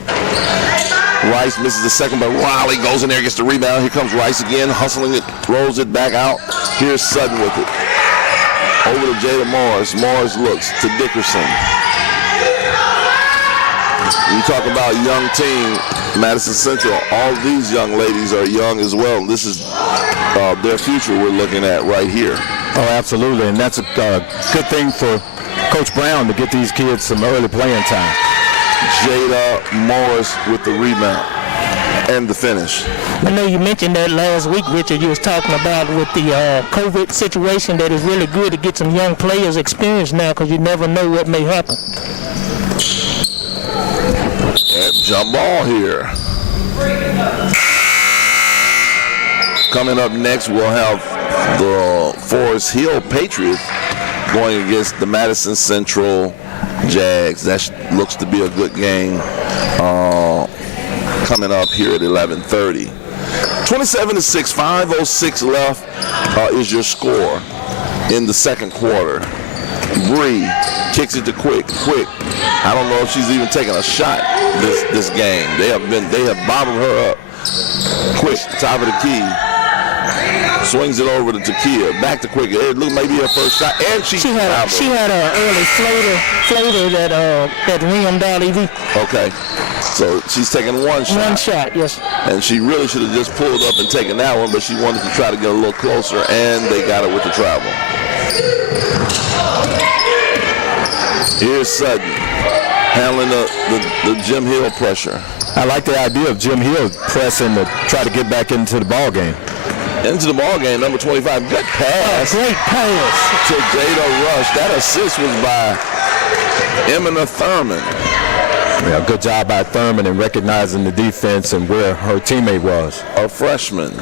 Rice misses the second, but Riley goes in there, gets the rebound. Here comes Rice again, hustling it, throws it back out. Here's Sutton with it. Over to Jada Morris. Morris looks to Dickerson. You talk about young team, Madison Central, all these young ladies are young as well. This is their future we're looking at right here. Oh, absolutely, and that's a good thing for Coach Brown to get these kids some early playing time. Jada Morris with the rebound and the finish. I know you mentioned that last week, Richard. You was talking about with the COVID situation that it's really good to get some young players experience now because you never know what may happen. Jump ball here. Coming up next, we'll have the Forest Hill Patriots going against the Madison Central Jags. That looks to be a good game coming up here at 11:30. 27-6, 5:06 left is your score in the second quarter. Bree kicks it to Quick. I don't know if she's even taken a shot this game. They have bobbled her up. Quick, top of the key. Swings it over to Takia. Back to Quick. It looked maybe her first shot, and she had an early floater that rimmed out. Okay, so she's taking one shot. One shot, yes. And she really should have just pulled up and taken that one, but she wanted to try to get a little closer, and they got it with the travel. Here's Sutton handling the Jim Hill pressure. I like the idea of Jim Hill pressing to try to get back into the ball game. Into the ball game, number 25. Good pass. Great pass to Jada Rush. That assist was by Emina Thurman. Yeah, good job by Thurman in recognizing the defense and where her teammate was. A freshman.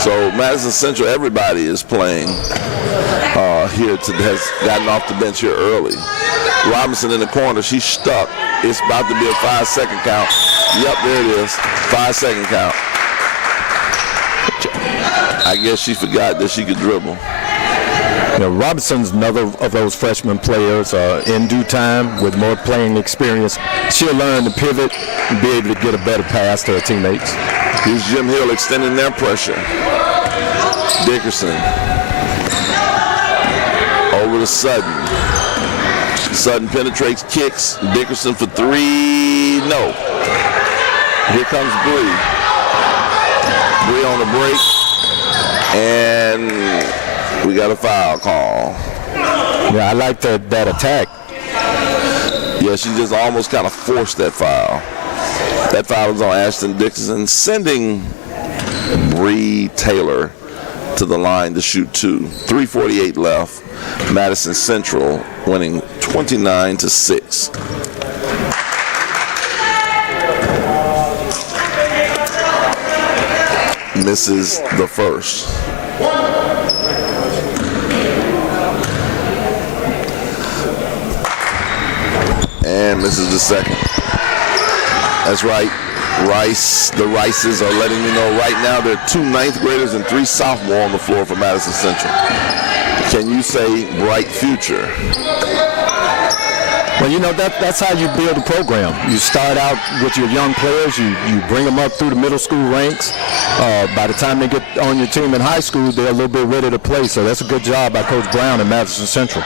So Madison Central, everybody is playing here has gotten off the bench here early. Robinson in the corner, she's stuck. It's about to be a 5-second count. Yep, there it is. 5-second count. I guess she forgot that she could dribble. You know, Robinson's another of those freshman players in due time with more playing experience. She'll learn to pivot and be able to get a better pass to her teammates. Here's Jim Hill extending their pressure. Dickerson. Over to Sutton. Sutton penetrates, kicks. Dickerson for three. No. Here comes Bree. Bree on the break. And we got a foul call. Yeah, I like that attack. Yeah, she just almost kind of forced that foul. That foul was on Ashton Dixon, sending Bree Taylor to the line to shoot two. 3:48 left. Madison Central winning 29-6. Misses the first. And misses the second. That's right. The Rices are letting me know right now there are 2 ninth graders and 3 sophomores on the floor for Madison Central. Can you say bright future? Well, you know, that's how you build a program. You start out with your young players. You bring them up through the middle school ranks. By the time they get on your team in high school, they're a little bit ready to play. So that's a good job by Coach Brown and Madison Central.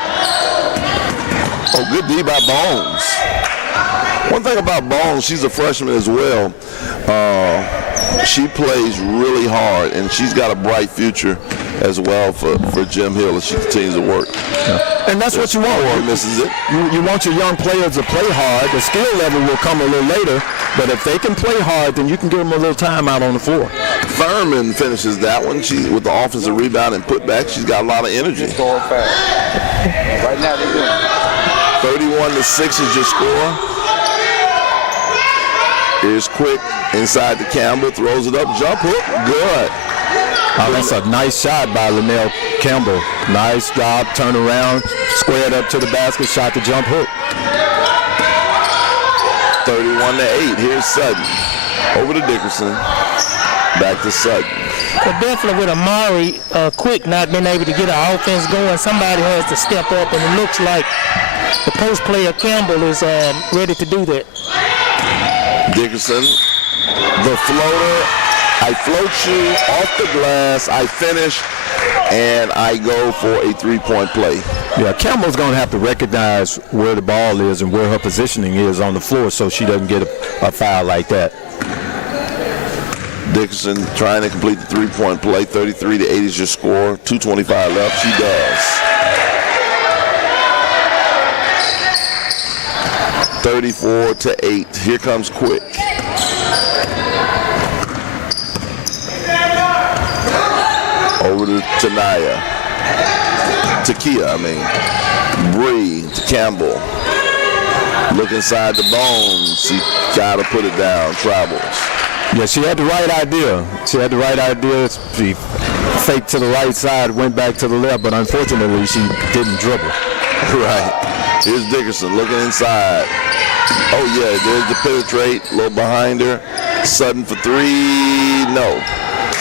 Oh, good D by Bones. One thing about Bones, she's a freshman as well. She plays really hard, and she's got a bright future as well for Jim Hill as she continues to work. Yeah. And that's what you want. Misses it. You want your young players to play hard. The skill level will come a little later, But if they can play hard, then you can give them a little time out on the floor. Furman finishes that one. She with the offensive rebound and putback. She's got a lot of energy. Score fast. Right now they're doing 31-6 is your score. Here's Quick inside to Campbell, throws it up, jump hook, good. Oh, that's a nice shot by Linnell Campbell. Nice job, turn around, squared up to the basket, shot the jump hook. 31-8. Here's Sutton. Over to Dickerson. Back to Sutton. But definitely with Amari Quick not being able to get our offense going, somebody has to step up, and it looks like the post player Campbell is ready to do that. Dickerson, the floater. I float you off the glass. I finish, and I go for a three-point play. Yeah, Campbell's going to have to recognize where the ball is and where her positioning is on the floor so she doesn't get a foul like that. Dickerson trying to complete the three-point play. 33-8 is your score. 2:25 left. She does. 34-8. Here comes Quick. Over to Tanaya. Takia, Bree to Campbell. Look inside the bones. She got to put it down. Travels. Yeah, she had the right idea. She faked to the right side, went back to the left, but unfortunately she didn't dribble. Right. Here's Dickerson looking inside. Oh, yeah, there's the penetrate. A little behind her. Sutton for three. No.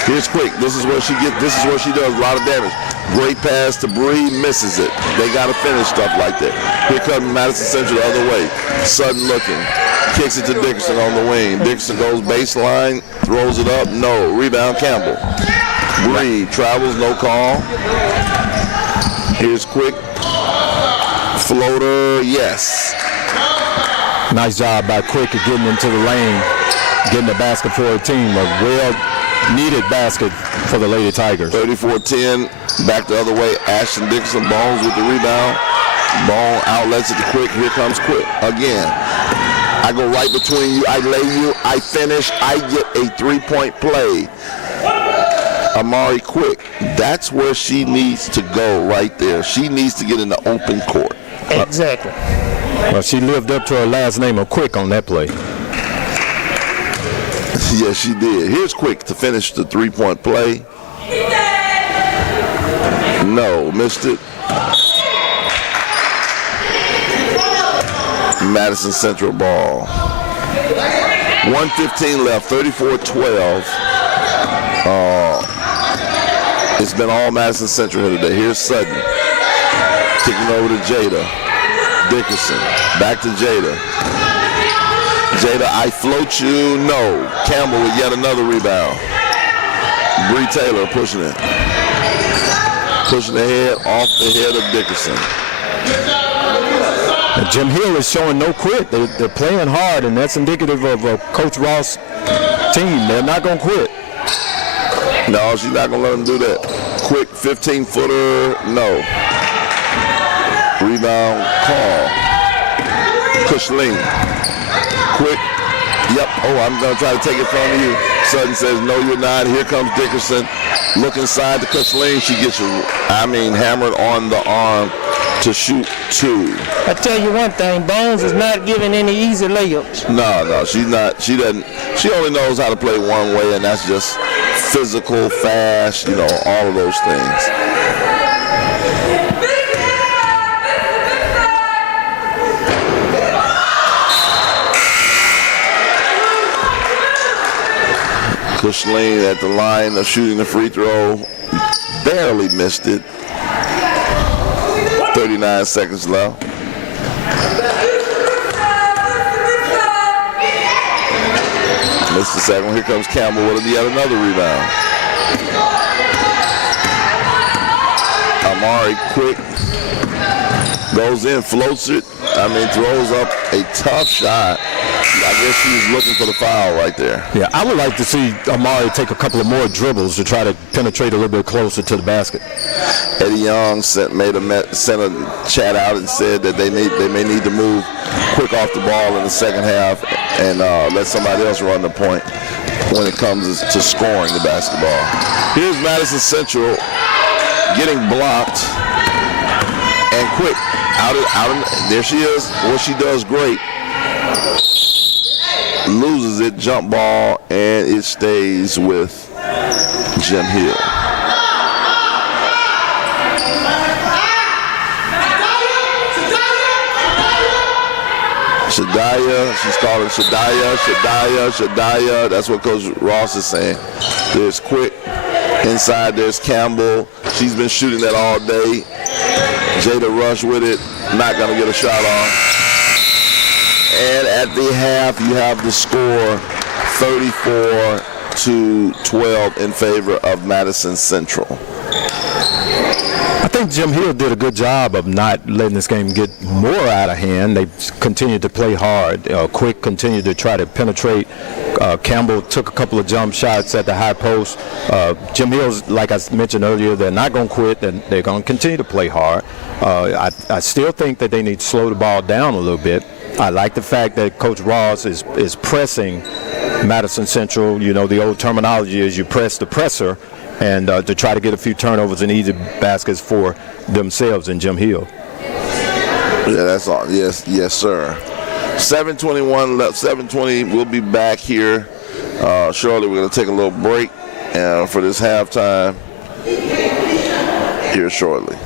Here's Quick. This is where she does a lot of damage. Great pass to Bree, misses it. They got to finish stuff like that. Here comes Madison Central the other way. Sutton looking. Kicks it to Dickerson on the wing. Dickerson goes baseline, throws it up. No. Rebound Campbell. Bree travels, no call. Here's Quick. Floater, yes. Nice job by Quick of getting into the lane, getting the basket for her team. A well-needed basket for the Lady Tigers. 34-10, back the other way. Ashton Dickerson, Bones with the rebound. Bone outlets it to Quick. Here comes Quick again. I go right between you. I lay you. I finish. I get a three-point play. Amari Quick. That's where she needs to go right there. She needs to get in the open court. Exactly. Well, she lived up to her last name of Quick on that play. Yes, she did. Here's Quick to finish the three-point play. No, missed it. Madison Central ball. 1:15 left, 34-12. It's been all Madison Central here today. Here's Sutton. Kicking over to Jada. Dickerson. Back to Jada. Jada, I float you. No. Campbell with yet another rebound. Bree Taylor pushing it. Pushing the head off the head of Dickerson. And Jim Hill is showing no quit. They're playing hard, and that's indicative of Coach Ross' team. They're not going to quit. No, she's not going to let them do that. Quick 15-footer, no. Rebound call. Cushling. Quick. Yep. Oh, I'm going to try to take it from you. Sutton says, no, you're not. Here comes Dickerson. Look inside to Cushling. She gets, hammered on the arm to shoot two. I tell you one thing, Bones is not giving any easy layups. No, she's not. She doesn't. She only knows how to play one way, and that's just physical, fast, all of those things. Cushling at the line of shooting the free throw, barely missed it. 39 seconds left. Missed the second one. Here comes Campbell with yet another rebound. Amari Quick goes in, floats it. throws up a tough shot. I guess she was looking for the foul right there. Yeah, I would like to see Amari take a couple of more dribbles to try to penetrate a little bit closer to the basket. Eddie Young sent a chat out and said that they may need to move quick off the ball in the second half and let somebody else run the point when it comes to scoring the basketball. Here's Madison Central getting blocked and quick there she is. What she does great. Loses it, jump ball, and it stays with Jim Hill. Shadaya, she's calling Shadaya. That's what Coach Ross is saying. There's Quick. Inside there's Campbell. She's been shooting that all day. Jada Rush with it. Not going to get a shot off. And at the half, you have the score 34-12 in favor of Madison Central. I think Jim Hill did a good job of not letting this game get more out of hand. They continued to play hard. Quick continued to try to penetrate. Campbell took a couple of jump shots at the high post. Jim Hill's, like I mentioned earlier, they're not going to quit. They're going to continue to play hard. I still think that they need to slow the ball down a little bit. I like the fact that Coach Ross is pressing Madison Central. You know, the old terminology is you press the presser, and to try to get a few turnovers and easy baskets for themselves and Jim Hill. Yeah, that's all. Yes, sir. 7:21 left. 7:20. We'll be back here shortly. We're going to take a little break for this halftime here shortly.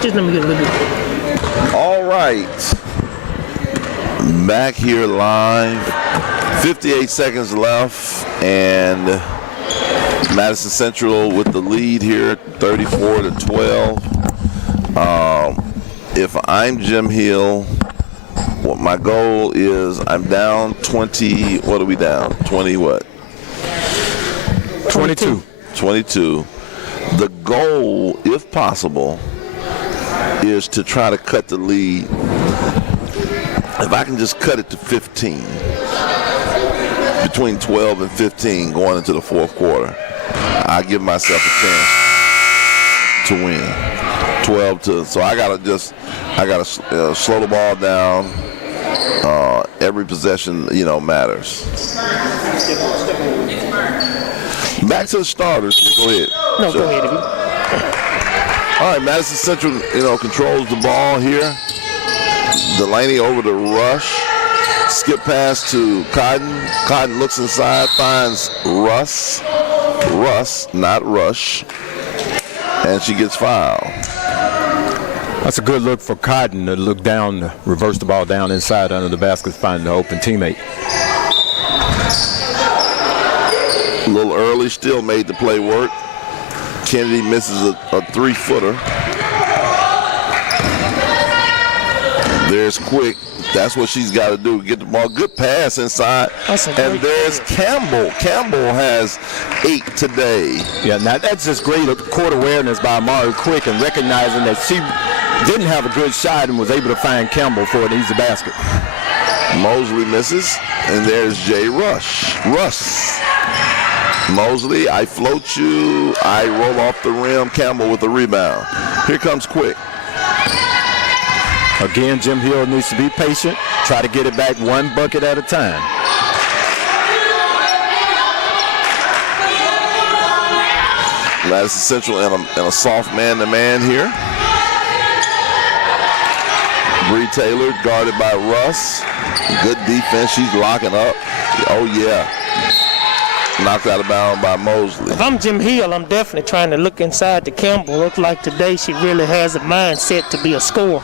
Just let me get a little bit. All right. Back here live. 58 seconds left, and Madison Central with the lead here, 34-12. If I'm Jim Hill, what my goal is, I'm down 20. What are we down? 20 what? 22. 22. The goal, if possible, is to try to cut the lead. If I can just cut it to 15, between 12 and 15 going into the fourth quarter, I give myself a chance to win. 12 to, so I gotta slow the ball down. Every possession, matters. Back to the starters. Go ahead. No, go ahead. All right, Madison Central, controls the ball here. Delaney over to Rush. Skip pass to Cotton. Cotton looks inside, finds Russ. Russ, not Rush. And she gets fouled. That's a good look for Cotton to look down, reverse the ball down inside under the basket, find the open teammate. A little early, still made the play work. Kennedy misses a three-footer. There's Quick. That's what she's got to do. Get the ball. Good pass inside. And there's Campbell. Campbell has 8 today. Yeah, now that's just great court awareness by Amari Quick and recognizing that she didn't have a good shot and was able to find Campbell for an easy basket. Mosley misses. And there's Jay Russ. Mosley, I float you. I roll off the rim. Campbell with the rebound. Here comes Quick. Again, Jim Hill needs to be patient, try to get it back one bucket at a time. Madison Central in a soft man-to-man here. Bree Taylor guarded by Russ. Good defense. She's locking up. Oh, yeah. Knocked out of bounds by Mosley. If I'm Jim Hill, I'm definitely trying to look inside to Campbell. Looks like today she really has a mindset to be a scorer.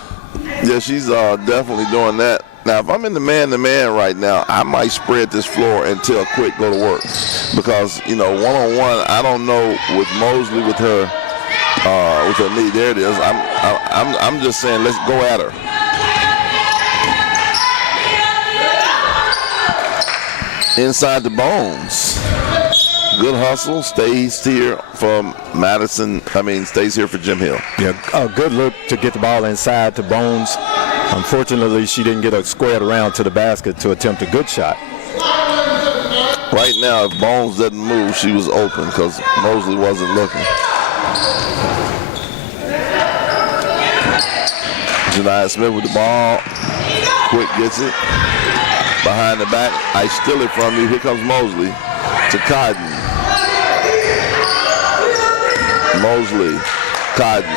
Yeah, she's definitely doing that. Now, if I'm in the man-to-man right now, I might spread this floor and tell Quick go to work. Because, one-on-one, I don't know with Mosley with her knee. There it is. I'm just saying, let's go at her. Inside the Bones. Good hustle. Stays here for stays here for Jim Hill. Yeah, a good look to get the ball inside to Bones. Unfortunately, she didn't get it squared around to the basket to attempt a good shot. Right now, if Bones doesn't move, she was open because Mosley wasn't looking. Janiah Smith with the ball. Quick gets it. Behind the back. I steal it from you. Here comes Mosley to Cotton. Mosley, Cotton.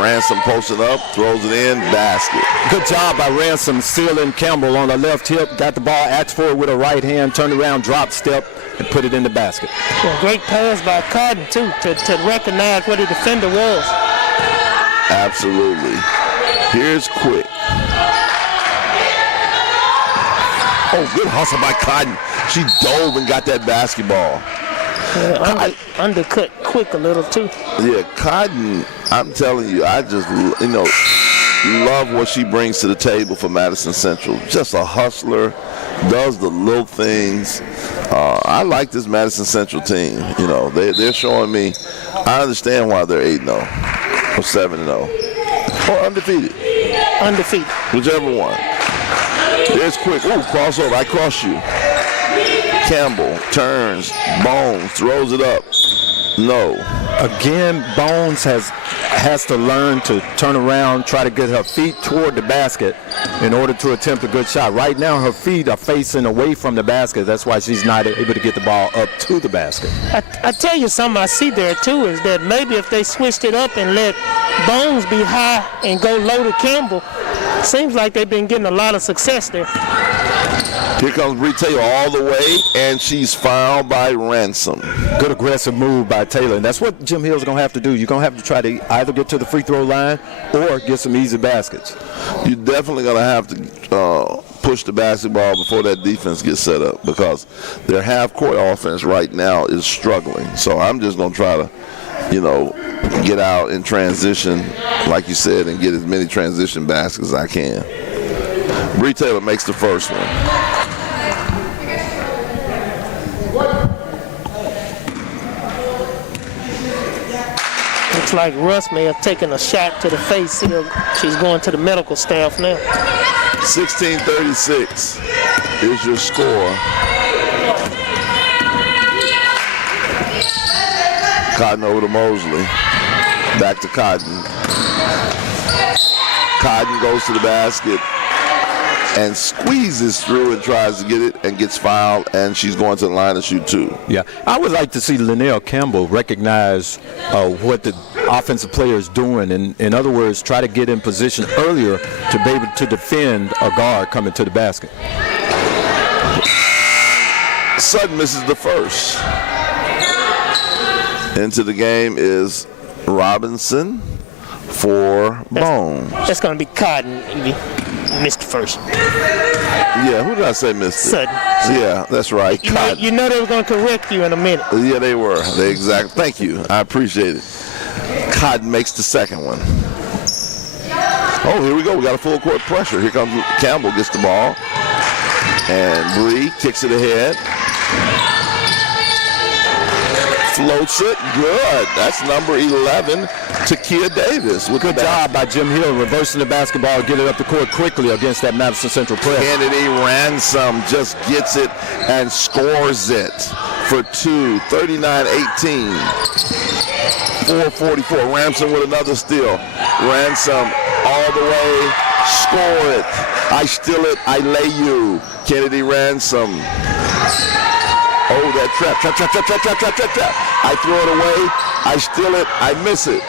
Ransom posting up, throws it in, basket. Good job by Ransom sealing Campbell on the left hip. Got the ball, asked for it with her right hand, turned around, drop step, and put it in the basket. Well, great pass by Cotton, too, to recognize what the defender was. Absolutely. Here's Quick. Oh, good hustle by Cotton. She dove and got that basketball. Undercut Quick a little, too. Yeah, Cotton, I'm telling you, I just, love what she brings to the table for Madison Central. Just a hustler, does the little things. I like this Madison Central team. They're showing me. I understand why they're 8-0 or 7-0 or undefeated. Undefeated. Whichever one. There's Quick. Ooh, crossover. I cross you. Campbell turns. Bones throws it up. No. Again, Bones has to learn to turn around, try to get her feet toward the basket in order to attempt a good shot. Right now, her feet are facing away from the basket. That's why she's not able to get the ball up to the basket. I tell you something I see there, too, is that maybe if they switched it up and let Bones be high and go low to Campbell, seems like they've been getting a lot of success there. Here comes Bree Taylor all the way, and she's fouled by Ransom. Good aggressive move by Taylor, and that's what Jim Hill's going to have to do. You're going to have to try to either get to the free throw line or get some easy baskets. You're definitely going to have to push the basketball before that defense gets set up, because their half-court offense right now is struggling. So I'm just going to try to, get out in transition, like you said, and get as many transition baskets as I can. Bree Taylor makes the first one. Looks like Russ may have taken a shot to the face here. She's going to the medical staff now. 16-36 is your score. Cotton over to Mosley. Back to Cotton. Cotton goes to the basket and squeezes through and tries to get it and gets fouled, and she's going to the line to shoot two. Yeah, I would like to see Linnell Campbell recognize what the offensive player is doing. In other words, try to get in position earlier to be able to defend a guard coming to the basket. Sutton misses the first. Into the game is Robinson for Bones. That's going to be Cotton. Evie. Missed the first. Yeah, who did I say missed it? Sutton. Yeah, that's right. You know they were going to correct you in a minute. Yeah, they were. Thank you. I appreciate it. Cotton makes the second one. Oh, here we go. We got a full court pressure. Here comes Campbell, gets the ball. And Bree kicks it ahead. Floats it. Good. That's number 11, Takia Davis. Good job by Jim Hill reversing the basketball, get it up the court quickly against that Madison Central press. Kennedy Ransom just gets it and scores it for two. 39-18. 4:44. Ransom with another steal. Ransom all the way. Score it. I steal it. I lay you. Kennedy Ransom. Oh, that trap. I throw it away. I steal it. I miss it.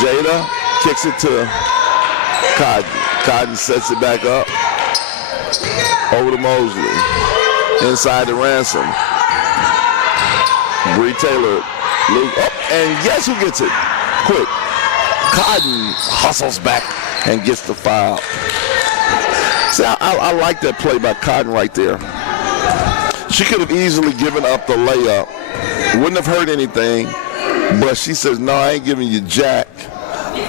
Jada kicks it to Cotton. Cotton sets it back up. Over to Mosley. Inside to Ransom. Bree Taylor. And guess who gets it? Quick. Cotton hustles back and gets the foul. See, I like that play by Cotton right there. She could have easily given up the layup. Wouldn't have hurt anything. But she says, no, I ain't giving you jack.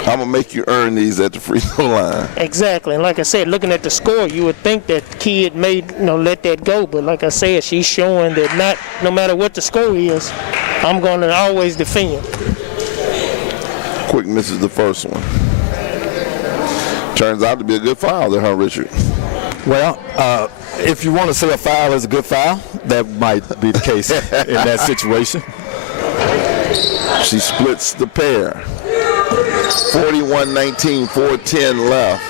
I'm going to make you earn these at the free throw line. Exactly. And like I said, looking at the score, you would think that the kid may let that go. But like I said, she's showing that no matter what the score is, I'm going to always defend. Quick misses the first one. Turns out to be a good foul there, huh, Richard? Well, if you want to say a foul is a good foul, that might be the case in that situation. She splits the pair. 41-19, 4:10 left.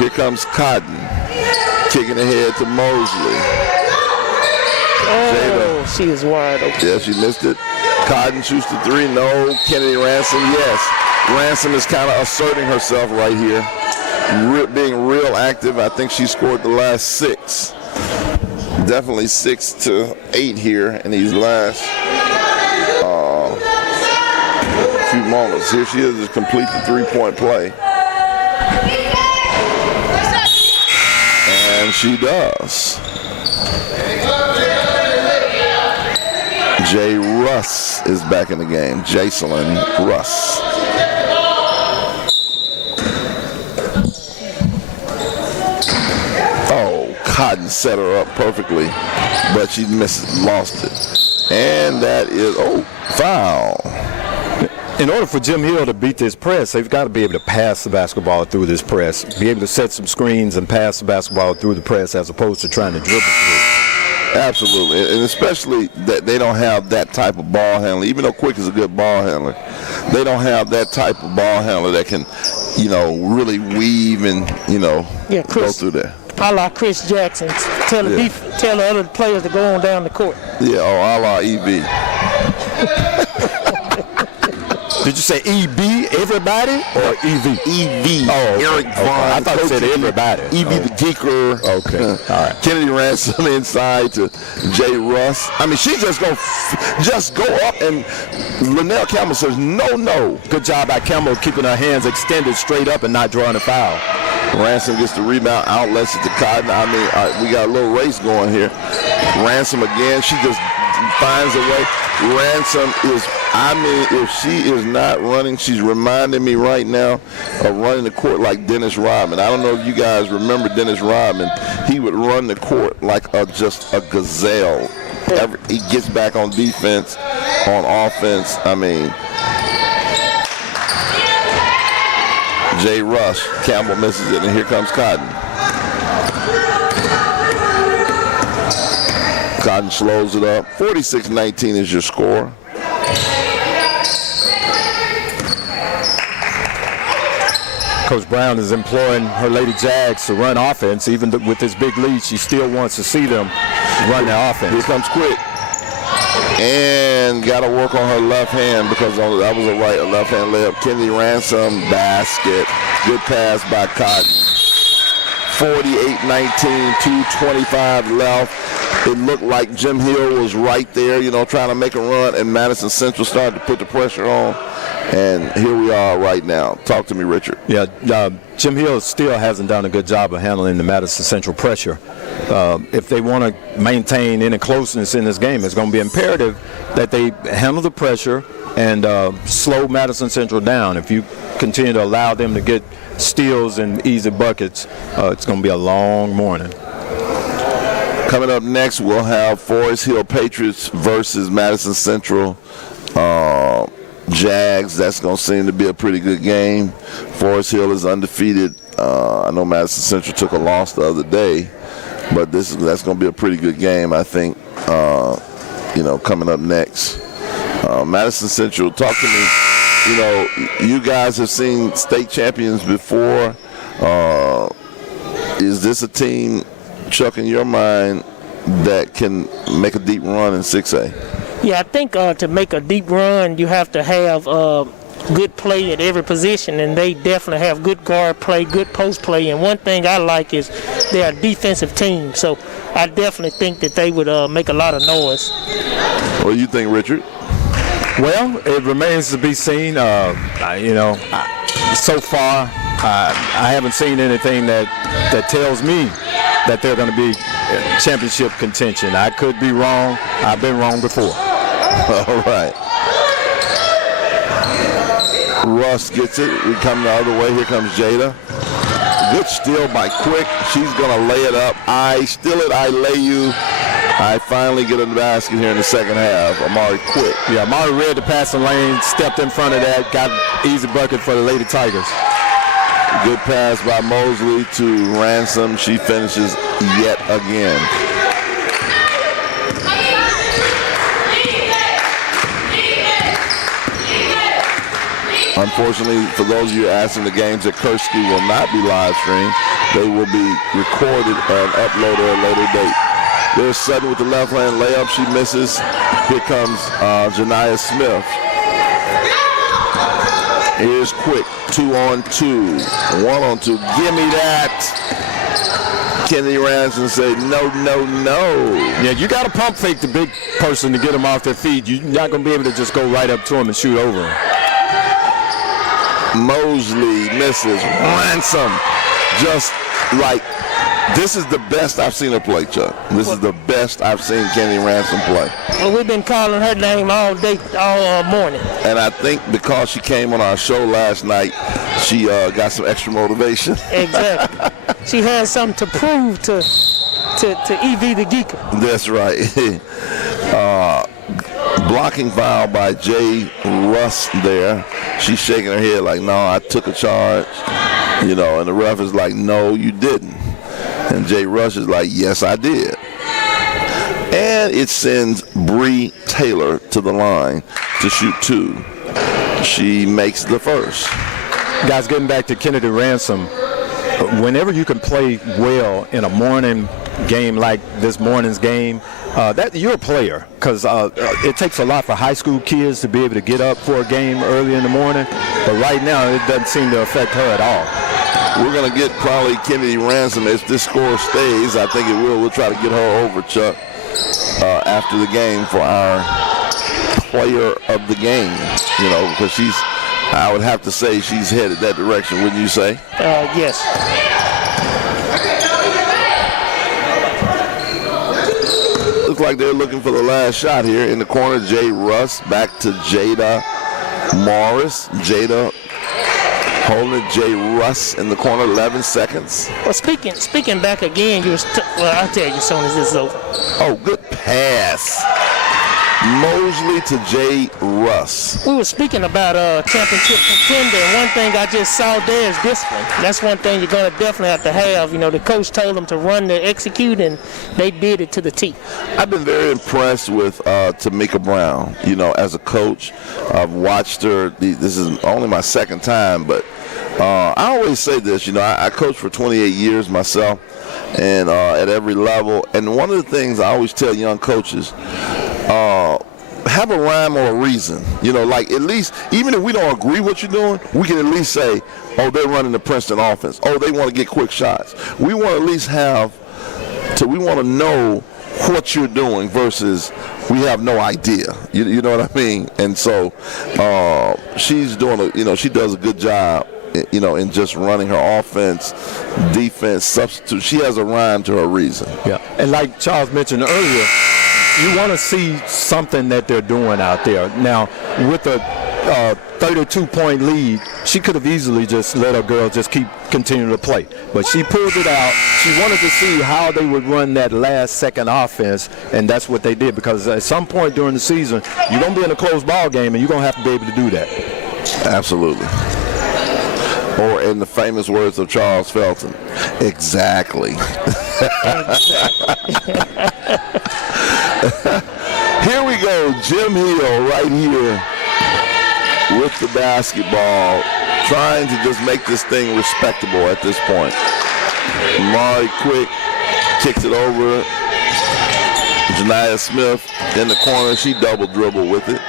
Here comes Cotton. Kicking ahead to Mosley. Oh, Jada. she is wide open. Yeah, she missed it. Cotton shoots the three. No. Kennedy Ransom, yes. Ransom is kind of asserting herself right here. Being real active. I think she scored the last 6. Definitely 6 to 8 here in these last few moments. Here she is to complete the three-point play. And she does. Jay Russ is back in the game. Jacelyn Russ. Cotton set her up perfectly, but she lost it. And that is, foul. In order for Jim Hill to beat this press, they've got to be able to pass the basketball through this press, be able to set some screens and pass the basketball through the press as opposed to trying to dribble through. Absolutely, and especially that they don't have that type of ball handler. Even though Quick is a good ball handler, they don't have that type of ball handler that can, really weave and, go through there. A la Chris Jackson. Tell the other players to go on down the court. Yeah, a la EB. Did you say EB, everybody, or EV? EV. Oh, Eric Vaughn. I thought you said everybody. EV the Geeker. Okay. All right. Kennedy Ransom inside to Jay Russ. I mean, she's just going to just go up, and Linnell Campbell says, no. Good job by Campbell keeping her hands extended straight up and not drawing a foul. Ransom gets the rebound, outlets it to Cotton. I mean, we got a little race going here. Ransom again. She just finds a way. Ransom is, if she is not running, she's reminding me right now of running the court like Dennis Rodman. I don't know if you guys remember Dennis Rodman. He would run the court like just a gazelle. He gets back on defense, on offense. I mean, Jay Rush, Campbell misses it, and here comes Cotton. Cotton slows it up. 46-19 is your score. Coach Brown is employing her Lady Jags to run offense. Even with this big lead, she still wants to see them run their offense. Here comes Quick. And got to work on her left hand because that was a left hand layup. Kennedy Ransom, basket. Good pass by Cotton. 48-19, 2:25 left. It looked like Jim Hill was right there, trying to make a run, and Madison Central started to put the pressure on. And here we are right now. Talk to me, Richard. Yeah, Jim Hill still hasn't done a good job of handling the Madison Central pressure. If they want to maintain any closeness in this game, it's going to be imperative that they handle the pressure and slow Madison Central down. If you continue to allow them to get steals and easy buckets, it's going to be a long morning. Coming up next, we'll have Forest Hill Patriots versus Madison Central Jags. That's going to seem to be a pretty good game. Forest Hill is undefeated. I know Madison Central took a loss the other day, but that's going to be a pretty good game, I think, coming up next. Madison Central, talk to me. You guys have seen state champions before. Is this a team, Chuck, in your mind, that can make a deep run in 6A? Yeah, I think to make a deep run, you have to have good play at every position, and they definitely have good guard play, good post play. And one thing I like is they're a defensive team, so I definitely think that they would make a lot of noise. What do you think, Richard? Well, it remains to be seen. So far, I haven't seen anything that tells me that they're going to be championship contention. I could be wrong. I've been wrong before. All right. Russ gets it. We come the other way. Here comes Jada. Good steal by Quick. She's going to lay it up. I steal it. I lay you. I finally get in the basket here in the second half. Amari Quick. Yeah, Amari read the passing lane, stepped in front of that, got an easy bucket for the Lady Tigers. Good pass by Mosley to Ransom. She finishes yet again. Unfortunately, for those of you asking, the games at Kursky will not be live streamed. They will be recorded and uploaded at a later date. There's Sutton with the left hand layup. She misses. Here comes Janiyah Smith. Here's Quick. 2-on-2. 1-on-2. Give me that. Kennedy Ransom said, no. Yeah, you got to pump fake the big person to get them off their feet. You're not going to be able to just go right up to him and shoot over him. Mosley misses. Ransom. Just like, this is the best I've seen her play, Chuck. This is the best I've seen Kennedy Ransom play. Well, we've been calling her name all day, all morning. And I think because she came on our show last night, she got some extra motivation. Exactly. She has something to prove to EV the Geeker. That's right. Blocking foul by Jay Russ there. She's shaking her head like, no, I took a charge. And the ref is like, no, you didn't. And Jay Rush is like, yes, I did. And it sends Bree Taylor to the line to shoot 2. She makes the first. Guys, getting back to Kennedy Ransom, whenever you can play well in a morning game like this morning's game, that you're a player, because it takes a lot for high school kids to be able to get up for a game early in the morning. But right now, it doesn't seem to affect her at all. We're going to get probably Kennedy Ransom if this score stays. I think it will. We'll try to get her over, Chuck, after the game for our player of the game, because I would have to say she's headed that direction, wouldn't you say? Yes. Looks like they're looking for the last shot here. In the corner, Jay Russ back to Jada Morris. Jada holding it. Jay Russ in the corner, 11 seconds. Well, speaking back again, I'll tell you as soon as this is over. Oh, good pass. Mosley to Jay Russ. We were speaking about championship contender. One thing I just saw there is discipline. That's one thing you're going to definitely have to have. The coach told them to run to execute, and they did it to the T. I've been very impressed with Tamika Brown. As a coach, I've watched her. This is only my second time, but I always say this. I coached for 28 years myself, and at every level. And one of the things I always tell young coaches, have a rhyme or a reason. Like at least, even if we don't agree what you're doing, we can at least say, oh, they're running the Princeton offense. Oh, they want to get quick shots. We want to at least we want to know what you're doing versus we have no idea. You know what I mean? And so she's doing she does a good job, in just running her offense, defense, substitute. She has a rhyme to her reason. Yeah, and like Charles mentioned earlier, you want to see something that they're doing out there. Now, with a 32-point lead, she could have easily just let her girl just continue to play. But she pulled it out. She wanted to see how they would run that last second offense, and that's what they did, because at some point during the season, you're going to be in a close ball game, and you're going to have to be able to do that. Absolutely. Or in the famous words of Charles Felton, exactly. Here we go, Jim Hill right here with the basketball, trying to just make this thing respectable at this point. Mari Quick kicks it over. Janiah Smith in the corner, she double dribble with it.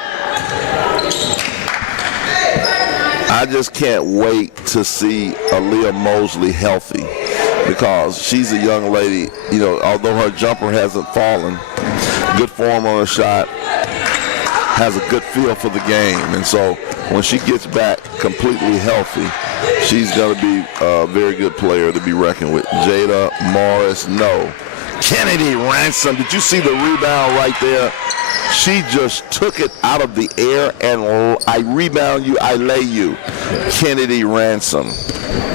I just can't wait to see Aaliyah Mosley healthy, because she's a young lady, although her jumper hasn't fallen, good form on her shot, has a good feel for the game. And so when she gets back completely healthy, she's going to be a very good player to be reckoned with. Jada Morris, no. Kennedy Ransom, did you see the rebound right there? She just took it out of the air, and I rebound you, I lay you. Kennedy Ransom.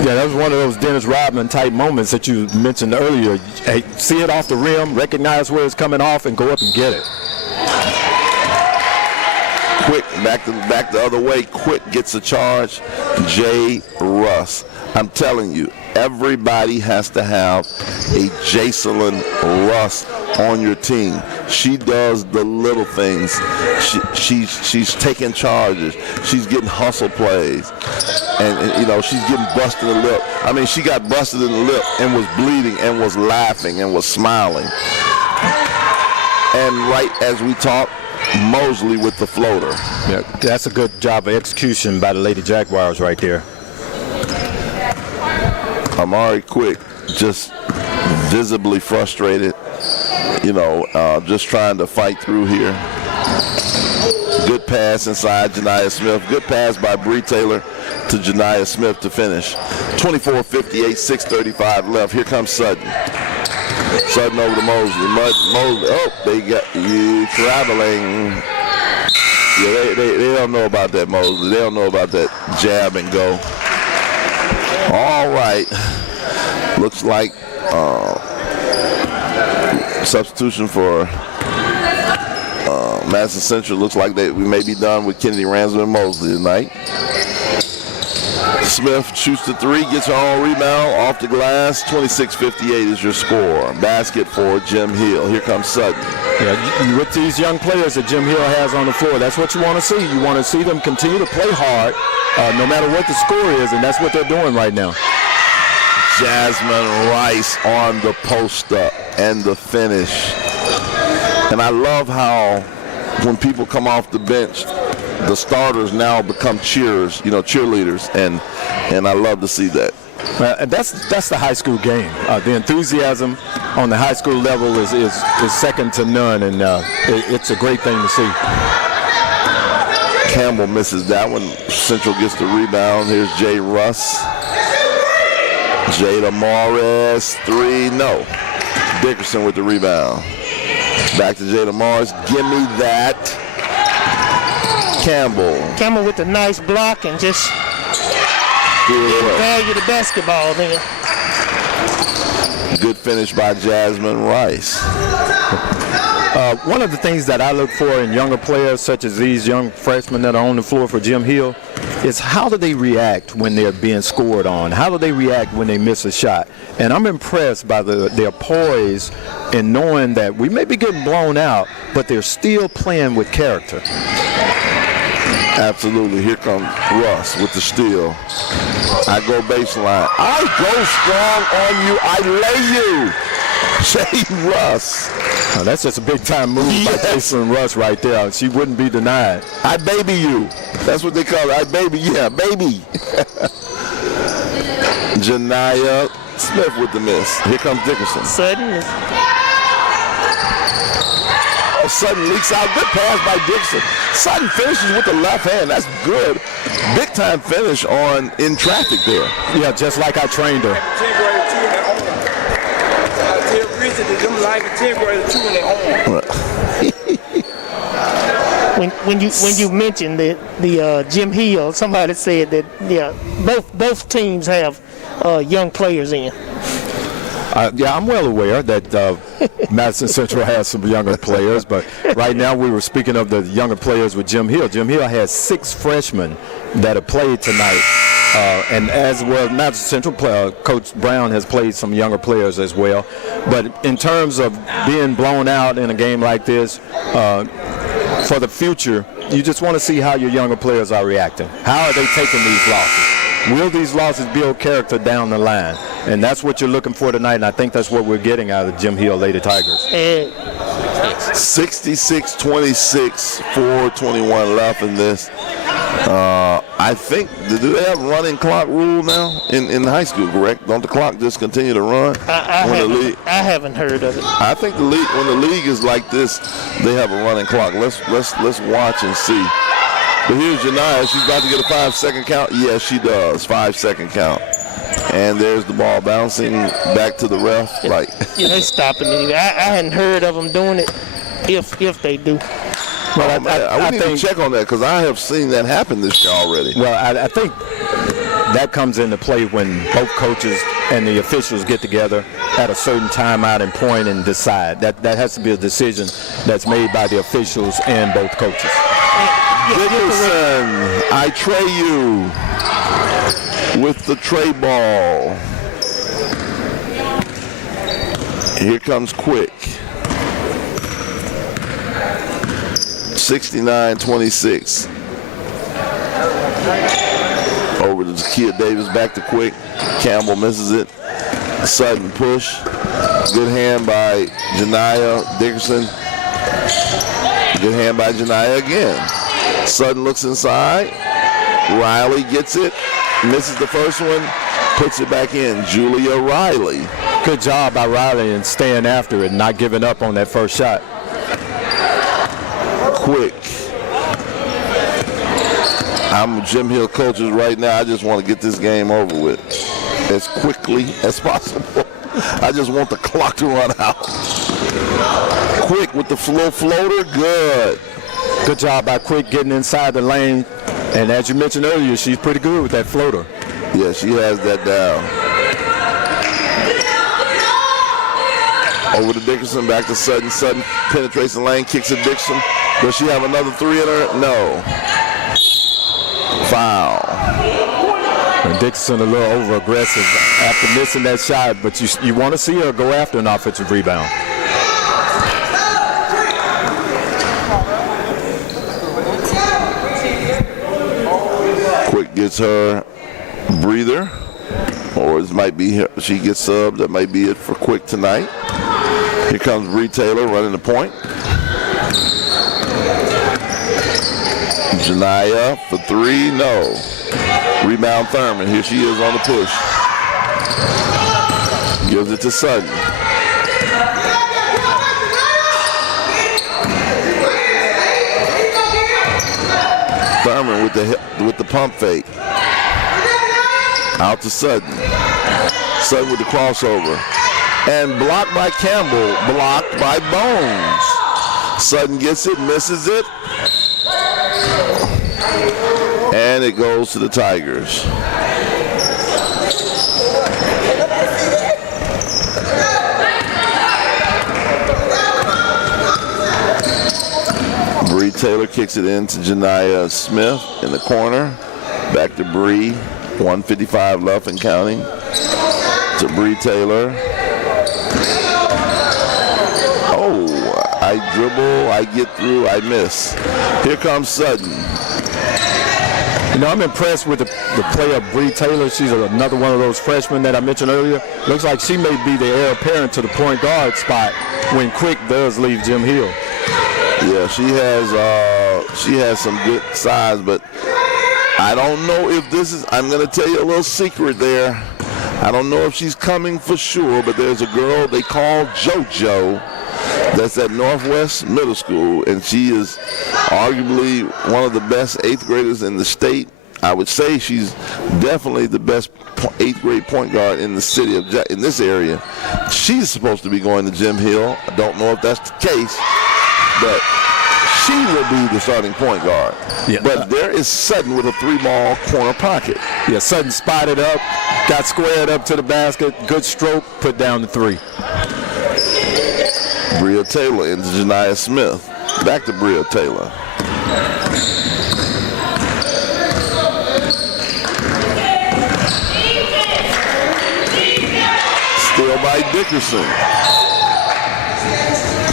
Yeah, that was one of those Dennis Rodman type moments that you mentioned earlier. Hey, see it off the rim, recognize where it's coming off, and go up and get it. Quick, back the other way. Quick gets a charge. Jay Russ. I'm telling you, everybody has to have a Jacelyn Russ on your team. She does the little things. She's taking charges. She's getting hustle plays. And she's getting busted in the lip. I mean, she got busted in the lip and was bleeding and was laughing and was smiling. And right as we talk, Mosley with the floater. Yeah, that's a good job of execution by the Lady Jaguars right there. Amari Quick just visibly frustrated, just trying to fight through here. Good pass inside Janiah Smith. Good pass by Bree Taylor to Janiah Smith to finish. 24:58, 6:35 left. Here comes Sutton. Sutton over to Mosley. Mosley. Oh, they got you traveling. Yeah, they don't know about that, Mosley. They don't know about that jab and go. All right. Looks like substitution for Madison Central. Looks like we may be done with Kennedy Ransom and Mosley tonight. Smith shoots the three, gets her own rebound off the glass. 26:58 is your score. Basket for Jim Hill. Here comes Sutton. Yeah, with these young players that Jim Hill has on the floor, that's what you want to see. You want to see them continue to play hard, no matter what the score is, and that's what they're doing right now. Jasmine Rice on the post-up and the finish. And I love how when people come off the bench, the starters now become cheerers, cheerleaders, and I love to see that. And that's the high school game. The enthusiasm on the high school level is second to none, and it's a great thing to see. Campbell misses that one. Central gets the rebound. Here's Jay Russ. Jada Morris, 3, no. Dickerson with the rebound. Back to Jada Morris. Give me that. Campbell with a nice block and just didn't value the basketball there. Good finish by Jasmine Rice. One of the things that I look for in younger players, such as these young freshmen that are on the floor for Jim Hill, is how do they react when they're being scored on? How do they react when they miss a shot? And I'm impressed by their poise in knowing that we may be getting blown out, but they're still playing with character. Absolutely. Here comes Russ with the steal. I go baseline. I go strong on you. I lay you. Jay Russ. Oh, that's just a big-time move by Jason Russ right there. She wouldn't be denied. I baby you. That's what they call it. I baby. Yeah, baby. Janiyah Smith with the miss. Here comes Dickerson. Sudden leaks out. Good pass by Dixon. Sutton finishes with the left hand. That's good. Big time finish in traffic there. Yeah, just like I trained her. When you mentioned the Jim Hill, somebody said that both teams have young players in. Yeah, I'm well aware that Madison Central has some younger players, but right now we were speaking of the younger players with Jim Hill. Jim Hill has 6 freshmen that have played tonight, and as well, Madison Central Coach Brown has played some younger players as well. But in terms of being blown out in a game like this, for the future, you just want to see how your younger players are reacting. How are they taking these losses? Will these losses build character down the line? And that's what you're looking for tonight, and I think that's what we're getting out of the Jim Hill Lady Tigers. 66-26, 4:21 left in this. I think, do they have running clock rule now in high school, correct? Don't the clock just continue to run? I haven't heard of it. I think when the league is like this, they have a running clock. Let's watch and see. But here's Janiyah. She's about to get a 5-second count. Yes, she does. 5-second count. And there's the ball bouncing back to the ref. Yeah, they're stopping it. I hadn't heard of them doing it. If they do. Well, I need to check on that because I have seen that happen this year already. Well, I think that comes into play when both coaches and the officials get together at a certain timeout and point and decide. That has to be a decision that's made by the officials and both coaches. Dickerson, I tray you with the tray ball. Here comes Quick. 69-26. Over to Zakia Davis, back to Quick. Campbell misses it. Sudden push. Good hand by Janiyah Dickerson. Good hand by Janiyah again. Sudden looks inside. Riley gets it. Misses the first one. Puts it back in. Julia Riley. Good job by Riley in staying after it and not giving up on that first shot. Quick. I'm Jim Hill coaches right now. I just want to get this game over with as quickly as possible. I just want the clock to run out. Quick with the floater. Good. Good job by Quick getting inside the lane. And as you mentioned earlier, she's pretty good with that floater. Yeah, she has that down. Over to Dickerson, back to Sutton. Sutton penetrates the lane, kicks it Dickerson. Does she have another 3 in her? No. Foul. And Dickerson a little over-aggressive after missing that shot, but you want to see her go after an offensive rebound. Quick gets her breather. or it might be she gets subbed. That might be it for Quick tonight. Here comes Bree Taylor running the point. Janiyah for three, no. Rebound Thurman. Here she is on the push. Gives it to Sutton. Thurman with the pump fake. Out to Sutton. Sutton with the crossover. And blocked by Campbell. Blocked by Bones. Sutton gets it, misses it. And it goes to the Tigers. Bree Taylor kicks it in to Janiyah Smith in the corner. Back to Bree. 1:55 left and counting. To Bree Taylor. Oh, I dribble, I get through, I miss. Here comes Sutton. You know, I'm impressed with the play of Bree Taylor. She's another one of those freshmen that I mentioned earlier. Looks like she may be the heir apparent to the point guard spot when Quick does leave Jim Hill. Yeah, she has some good size, but I don't know if this is, I'm going to tell you a little secret there. I don't know if she's coming for sure, but there's a girl they call JoJo that's at Northwest Middle School, and she is arguably one of the best 8th graders in the state. I would say she's definitely the best 8th grade point guard in the city of in this area. She's supposed to be going to Jim Hill. I don't know if that's the case, but she will be the starting point guard. Yeah. But there is Sutton with a 3-ball corner pocket. Yeah, Sutton spotted up, got squared up to the basket, good stroke, put down the 3. Bria Taylor into Janiyah Smith. Back to Bria Taylor. Still by Dickerson.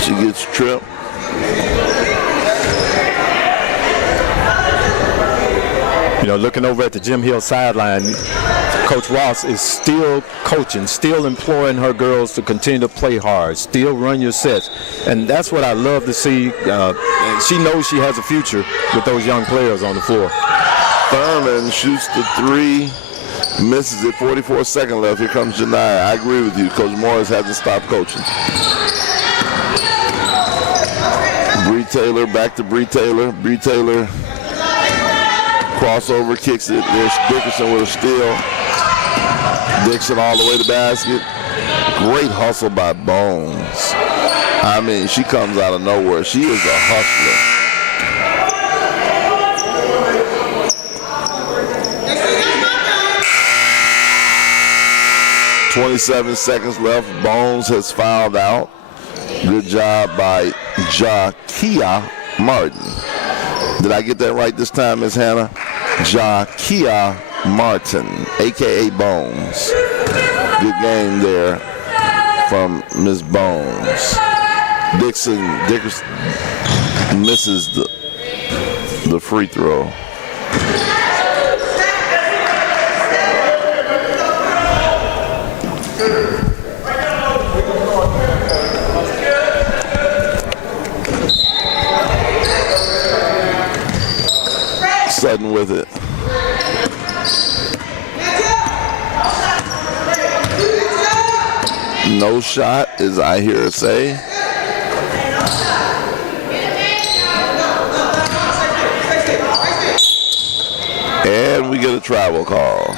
She gets tripped. You know, looking over at the Jim Hill sideline, Coach Ross is still coaching, still employing her girls to continue to play hard, still run your sets. And that's what I love to see. She knows she has a future with those young players on the floor. Thurman shoots the 3, misses it, 44 seconds left. Here comes Janiyah. I agree with you. Coach Morris hasn't stopped coaching. Bree Taylor, back to Bree Taylor. Bree Taylor, crossover, kicks it. There's Dickerson with a steal. Dixon all the way to the basket. Great hustle by Bones. I mean, she comes out of nowhere. She is a hustler. .27 seconds left. Bones has fouled out. Good job by Jakia Martin. Did I get that right this time, Ms. Hannah? Jakia Martin, a.k.a. Bones. Good game there from Ms. Bones. Dickerson misses the free throw. Sutton with it. No shot, as I hear her say. And we get a travel call.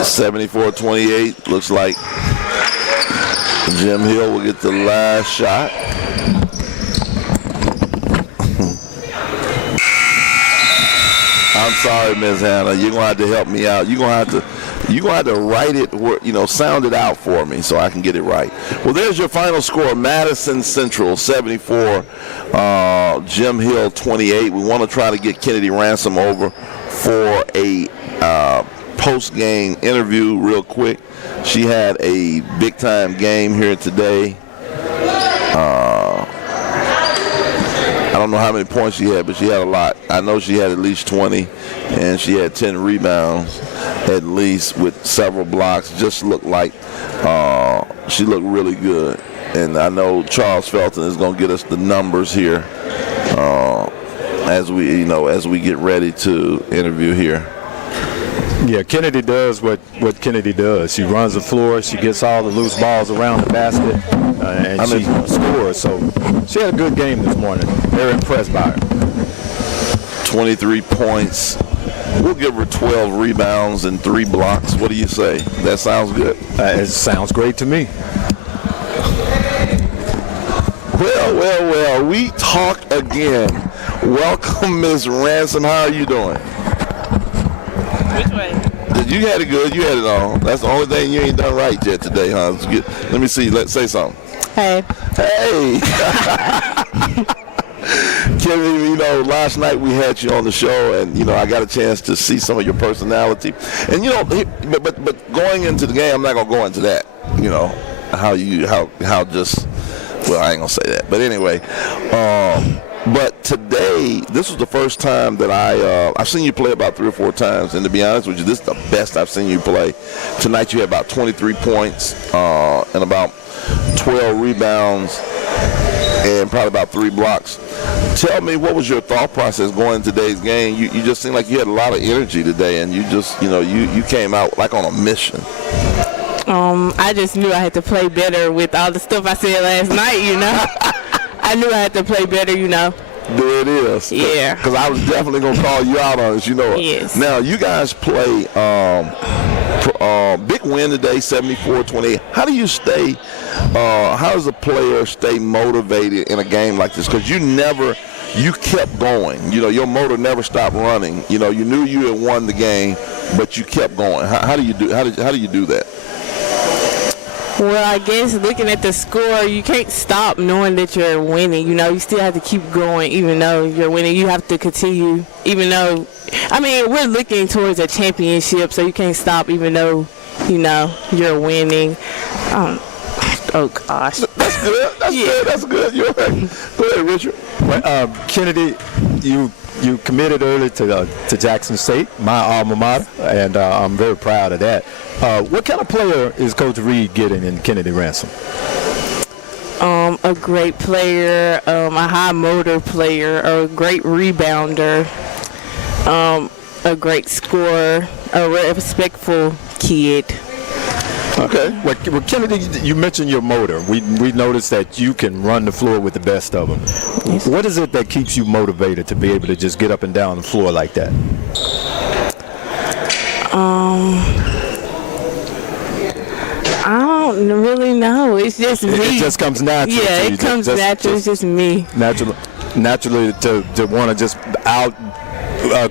.74-28, looks like Jim Hill will get the last shot. I'm sorry, Ms. Hannah. You're gonna have to help me out. You're gonna have to write it, sound it out for me so I can get it right. Well, there's your final score: Madison Central 74, Jim Hill 28. We want to try to get Kennedy Ransom over for a post-game interview real quick. She had a big-time game here today. I don't know how many points she had, but she had a lot. I know she had at least 20, and she had 10 rebounds at least with several blocks. Just looked like she looked really good. And I know Charles Felton is going to get us the numbers here as we get ready to interview here. Yeah, Kennedy does what Kennedy does. She runs the floor. She gets all the loose balls around the basket, and she scores. So she had a good game this morning. Very impressed by her. 23 points. We'll give her 12 rebounds and 3 blocks. What do you say? That sounds good? It sounds great to me. Well, we talk again. Welcome, Ms. Ransom. How are you doing? Which way? You had it good. You had it all. That's the only thing you ain't done right yet today, huh? Let me see. Let's say something. Hey. Hey. Kennedy, last night we had you on the show, and I got a chance to see some of your personality. And but going into the game, I'm not gonna go into that. How just. Well, I ain't gonna say that. But anyway, but today, this was the first time that I've seen you play about 3 or 4 times, and to be honest with you, this is the best I've seen you play. Tonight you had about 23 points and about 12 rebounds and probably about 3 blocks. Tell me, what was your thought process going into today's game? You just seemed like you had a lot of energy today, and you just, you came out like on a mission. I just knew I had to play better with all the stuff I said last night, I knew I had to play better, There it is. Yeah. Because I was definitely going to call you out on it, Yes. Now, you guys play big win today, 74-28. How do you how does a player stay motivated in a game like this? Because you kept going. Your motor never stopped running. You knew you had won the game, but you kept going. How do you do that? Well, I guess looking at the score, you can't stop knowing that you're winning. You still have to keep going even though you're winning. You have to continue even though, we're looking towards a championship, so you can't stop even though, you're winning. Oh, gosh. That's good. That's good. You're right. Go ahead, Richard. Well, Kennedy, you committed early to Jackson State, my alma mater, and I'm very proud of that. What kind of player is Coach Reed getting in Kennedy Ransom? A great player, a high motor player, a great rebounder, a great scorer, a respectful kid. Okay. Well, Kennedy, you mentioned your motor. We noticed that you can run the floor with the best of them. Yes. What is it that keeps you motivated to be able to just get up and down the floor like that? I don't really know. It's just me. It just comes natural. Yeah, to you. it comes natural. It's just me. Naturally to want to just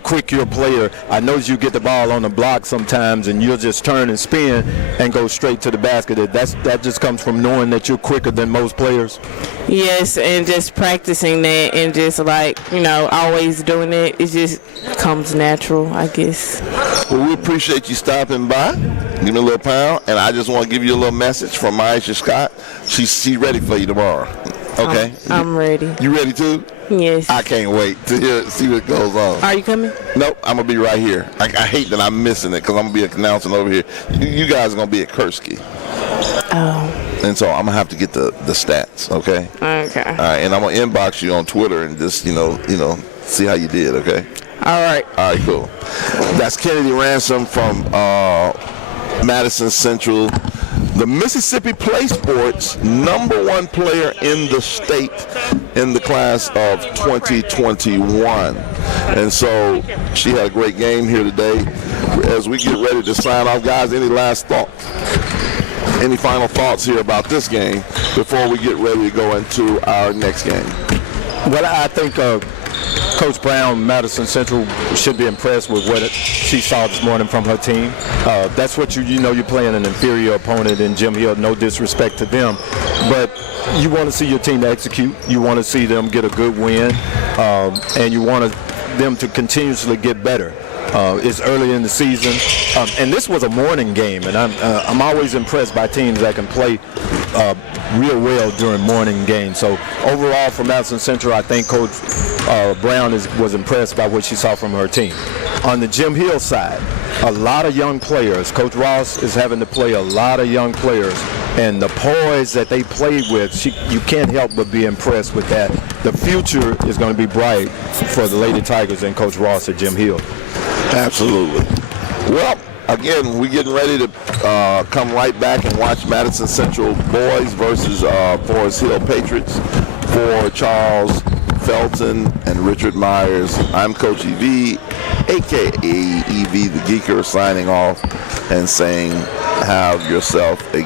quick your player. I notice you get the ball on the block sometimes, and you'll just turn and spin and go straight to the basket. That just comes from knowing that you're quicker than most players. Yes, and just practicing that, and just always doing it. It just comes natural, I guess. Well, we appreciate you stopping by. Give me a little pound, and I just want to give you a little message from Maisha Scott. She's ready for you tomorrow. Okay? I'm ready. You ready too? Yes. I can't wait to see what goes on. Are you coming? Nope, I'm going to be right here. I hate that I'm missing it because I'm going to be announcing over here. You guys are going to be at Kursky. Oh. And so I'm going to have to get the stats, okay? Okay. All right, and I'm going to inbox you on Twitter and just, see how you did, okay? All right. All right, cool. That's Kennedy Ransom from Madison Central, the Mississippi Play Sports #1 player in the state in the class of 2021. And so she had a great game here today. As we get ready to sign off, guys, any last thoughts? Any final thoughts here about this game before we get ready to go into our next game? Well, I think Coach Brown, Madison Central, should be impressed with what she saw this morning from her team. That's what you're playing an inferior opponent in Jim Hill. No disrespect to them, but you want to see your team execute. You want to see them get a good win, and you want them to continuously get better. It's early in the season, and this was a morning game, and I'm always impressed by teams that can play real well during morning games. So overall for Madison Central, I think Coach Brown was impressed by what she saw from her team. On the Jim Hill side, a lot of young players. Coach Ross is having to play a lot of young players, and the poise that they played with, you can't help but be impressed with that. The future is going to be bright for the Lady Tigers and Coach Ross at Jim Hill. Absolutely. Well, again, we're getting ready to come right back and watch Madison Central boys versus Forest Hill Patriots. For Charles Felton and Richard Myers, I'm Coach EV, a.k.a. EV the Geeker, signing off and saying have yourself a